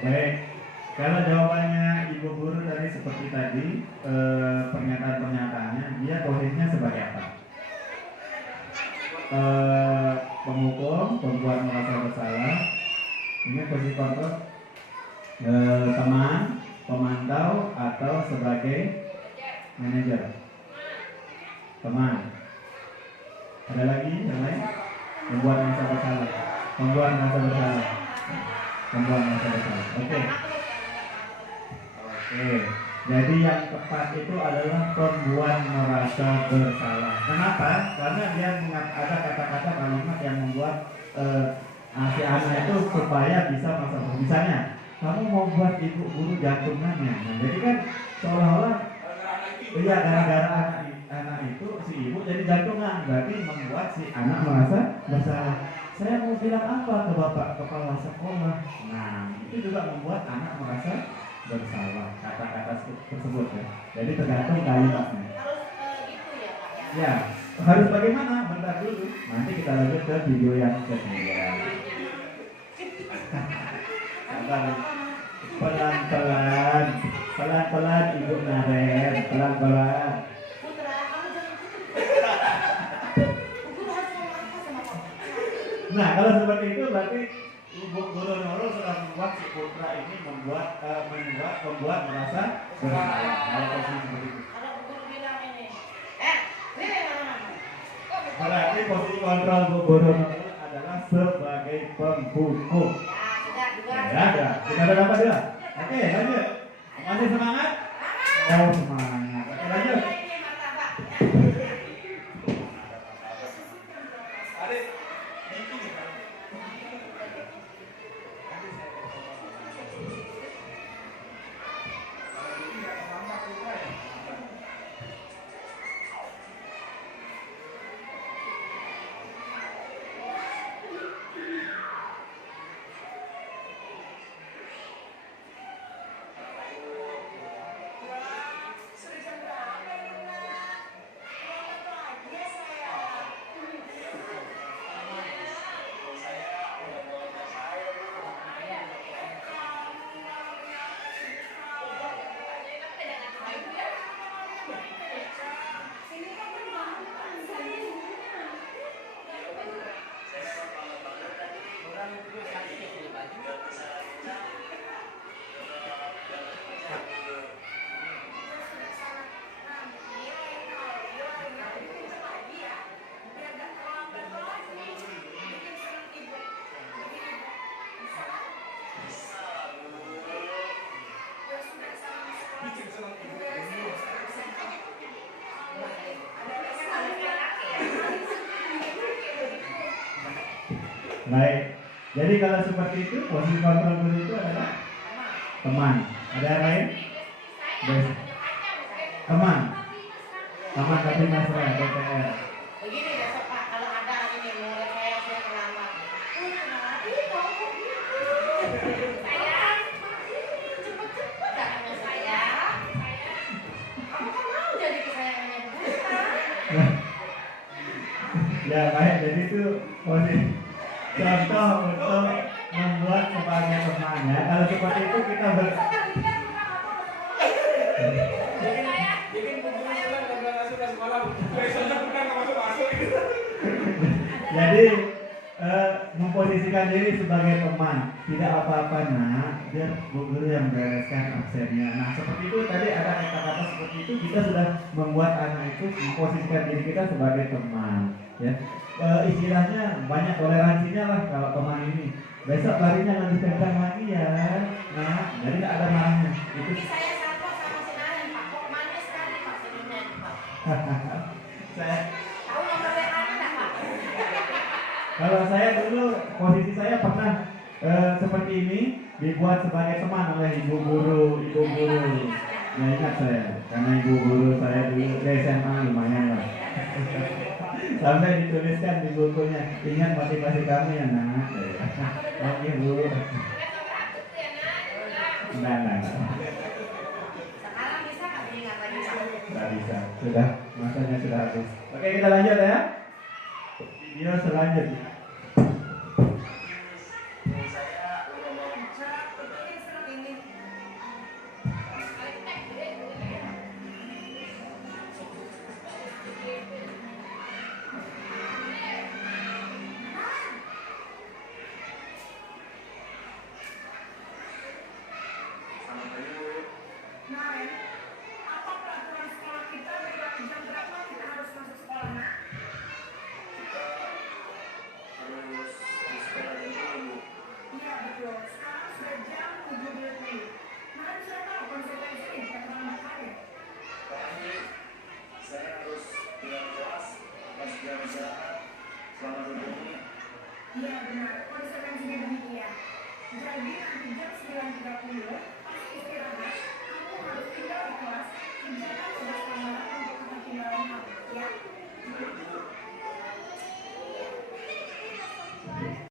Baik, kalau jawabannya Ibu Guru tadi seperti tadi, pernyataan-pernyataannya, dia posisinya sebagai apa? Penghukum, pembuat merasa bersalah. Ini posisi kontrol, teman, pemantau, atau sebagai manajer. Teman. Ada lagi yang lain? Pembuat merasa bersalah. Pembuat merasa bersalah. Pembuat merasa bersalah. Oke. Jadi yang tepat itu adalah pembuat merasa bersalah. Kenapa? Karena dia ada kata-kata kalimat yang membuat si anak itu supaya bisa merasa bersalah. Misalnya, kamu mau buat ibu guru jantungannya. Nah, jadi kan seolah-olah iya gara-gara anak itu si ibu jadi jantungan, berarti membuat si anak merasa bersalah. Saya mau bilang apa ke bapak kepala sekolah? Nah, itu juga membuat anak merasa bersalah, kata-kata tersebut ya. Jadi tergantung kalimatnya. Harus gitu ya Pak ya. Ya, harus bagaimana? Bentar dulu. Nanti kita lanjut ke video yang ketiga. Sabar. Pelan-pelan, pelan-pelan Ibu Naren, pelan-pelan. Putra, kamu jangan gitu. Guru harus ngomong apa sama Pak? Nah, kalau seperti itu berarti Ibu Guru Nurul sudah membuat si putra ini membuat merasa bersalah. Kalau posisi seperti itu. Kalau guru bilang ini, ini mana-mana. Berarti posisi kontrol Bu Guru Nurul adalah sebagai penghukum. Ya, sudah, dua. Ya, kita udah dapat ya. Oke, lanjut. Masih semangat? Oh, semangat. Oke, lanjut. Ini martabak. Baik. Jadi kalau seperti itu, posisi kontrol guru itu adalah teman. Ada yang lain? Baik. Teman. Teman tapi mesra DPR. Begini besok Pak, kalau ada ini murid saya yang sudah terlambat. Ih, kok gitu? Sayang, cepet-cepet datangnya sayang. Kamu kan mau jadi kesayangannya Bu Guru. Ya baik, jadi itu posisi contoh untuk membuat sebagai teman ya. Kalau seperti itu kita Bikin guru senang dan nggak suka sekolah. Besoknya bukan nggak masuk. jadi memposisikan diri sebagai teman, tidak apa-apa nak, biar Bu Guru yang bereskan absennya. Nah seperti itu tadi ada kata-kata seperti itu, kita sudah membuat anak itu memposisikan diri kita sebagai teman ya. Istilahnya banyak toleransinya lah kalau teman ini. Besok larinya lebih kencang lagi ya. Nah, jadi tidak ada marahnya. Itu Ini saya satu sama si Naren Pak, kok manis sekali Pak senyumnya Pak. saya Tahu nomor WA-nya nggak Pak? kalau saya dulu posisi saya pernah seperti ini dibuat sebagai teman oleh ibu guru. Ya ingat saya, karena ibu guru saya dulu di SMA lumayan lah. Sampai dituliskan di bukunya, ingat motivasi kami ya nak. Oke Bu. Nah. Sekarang bisa nggak diingat lagi Pak? Nggak bisa, sudah masanya sudah habis. Oke kita lanjut ya. Video selanjutnya. ya.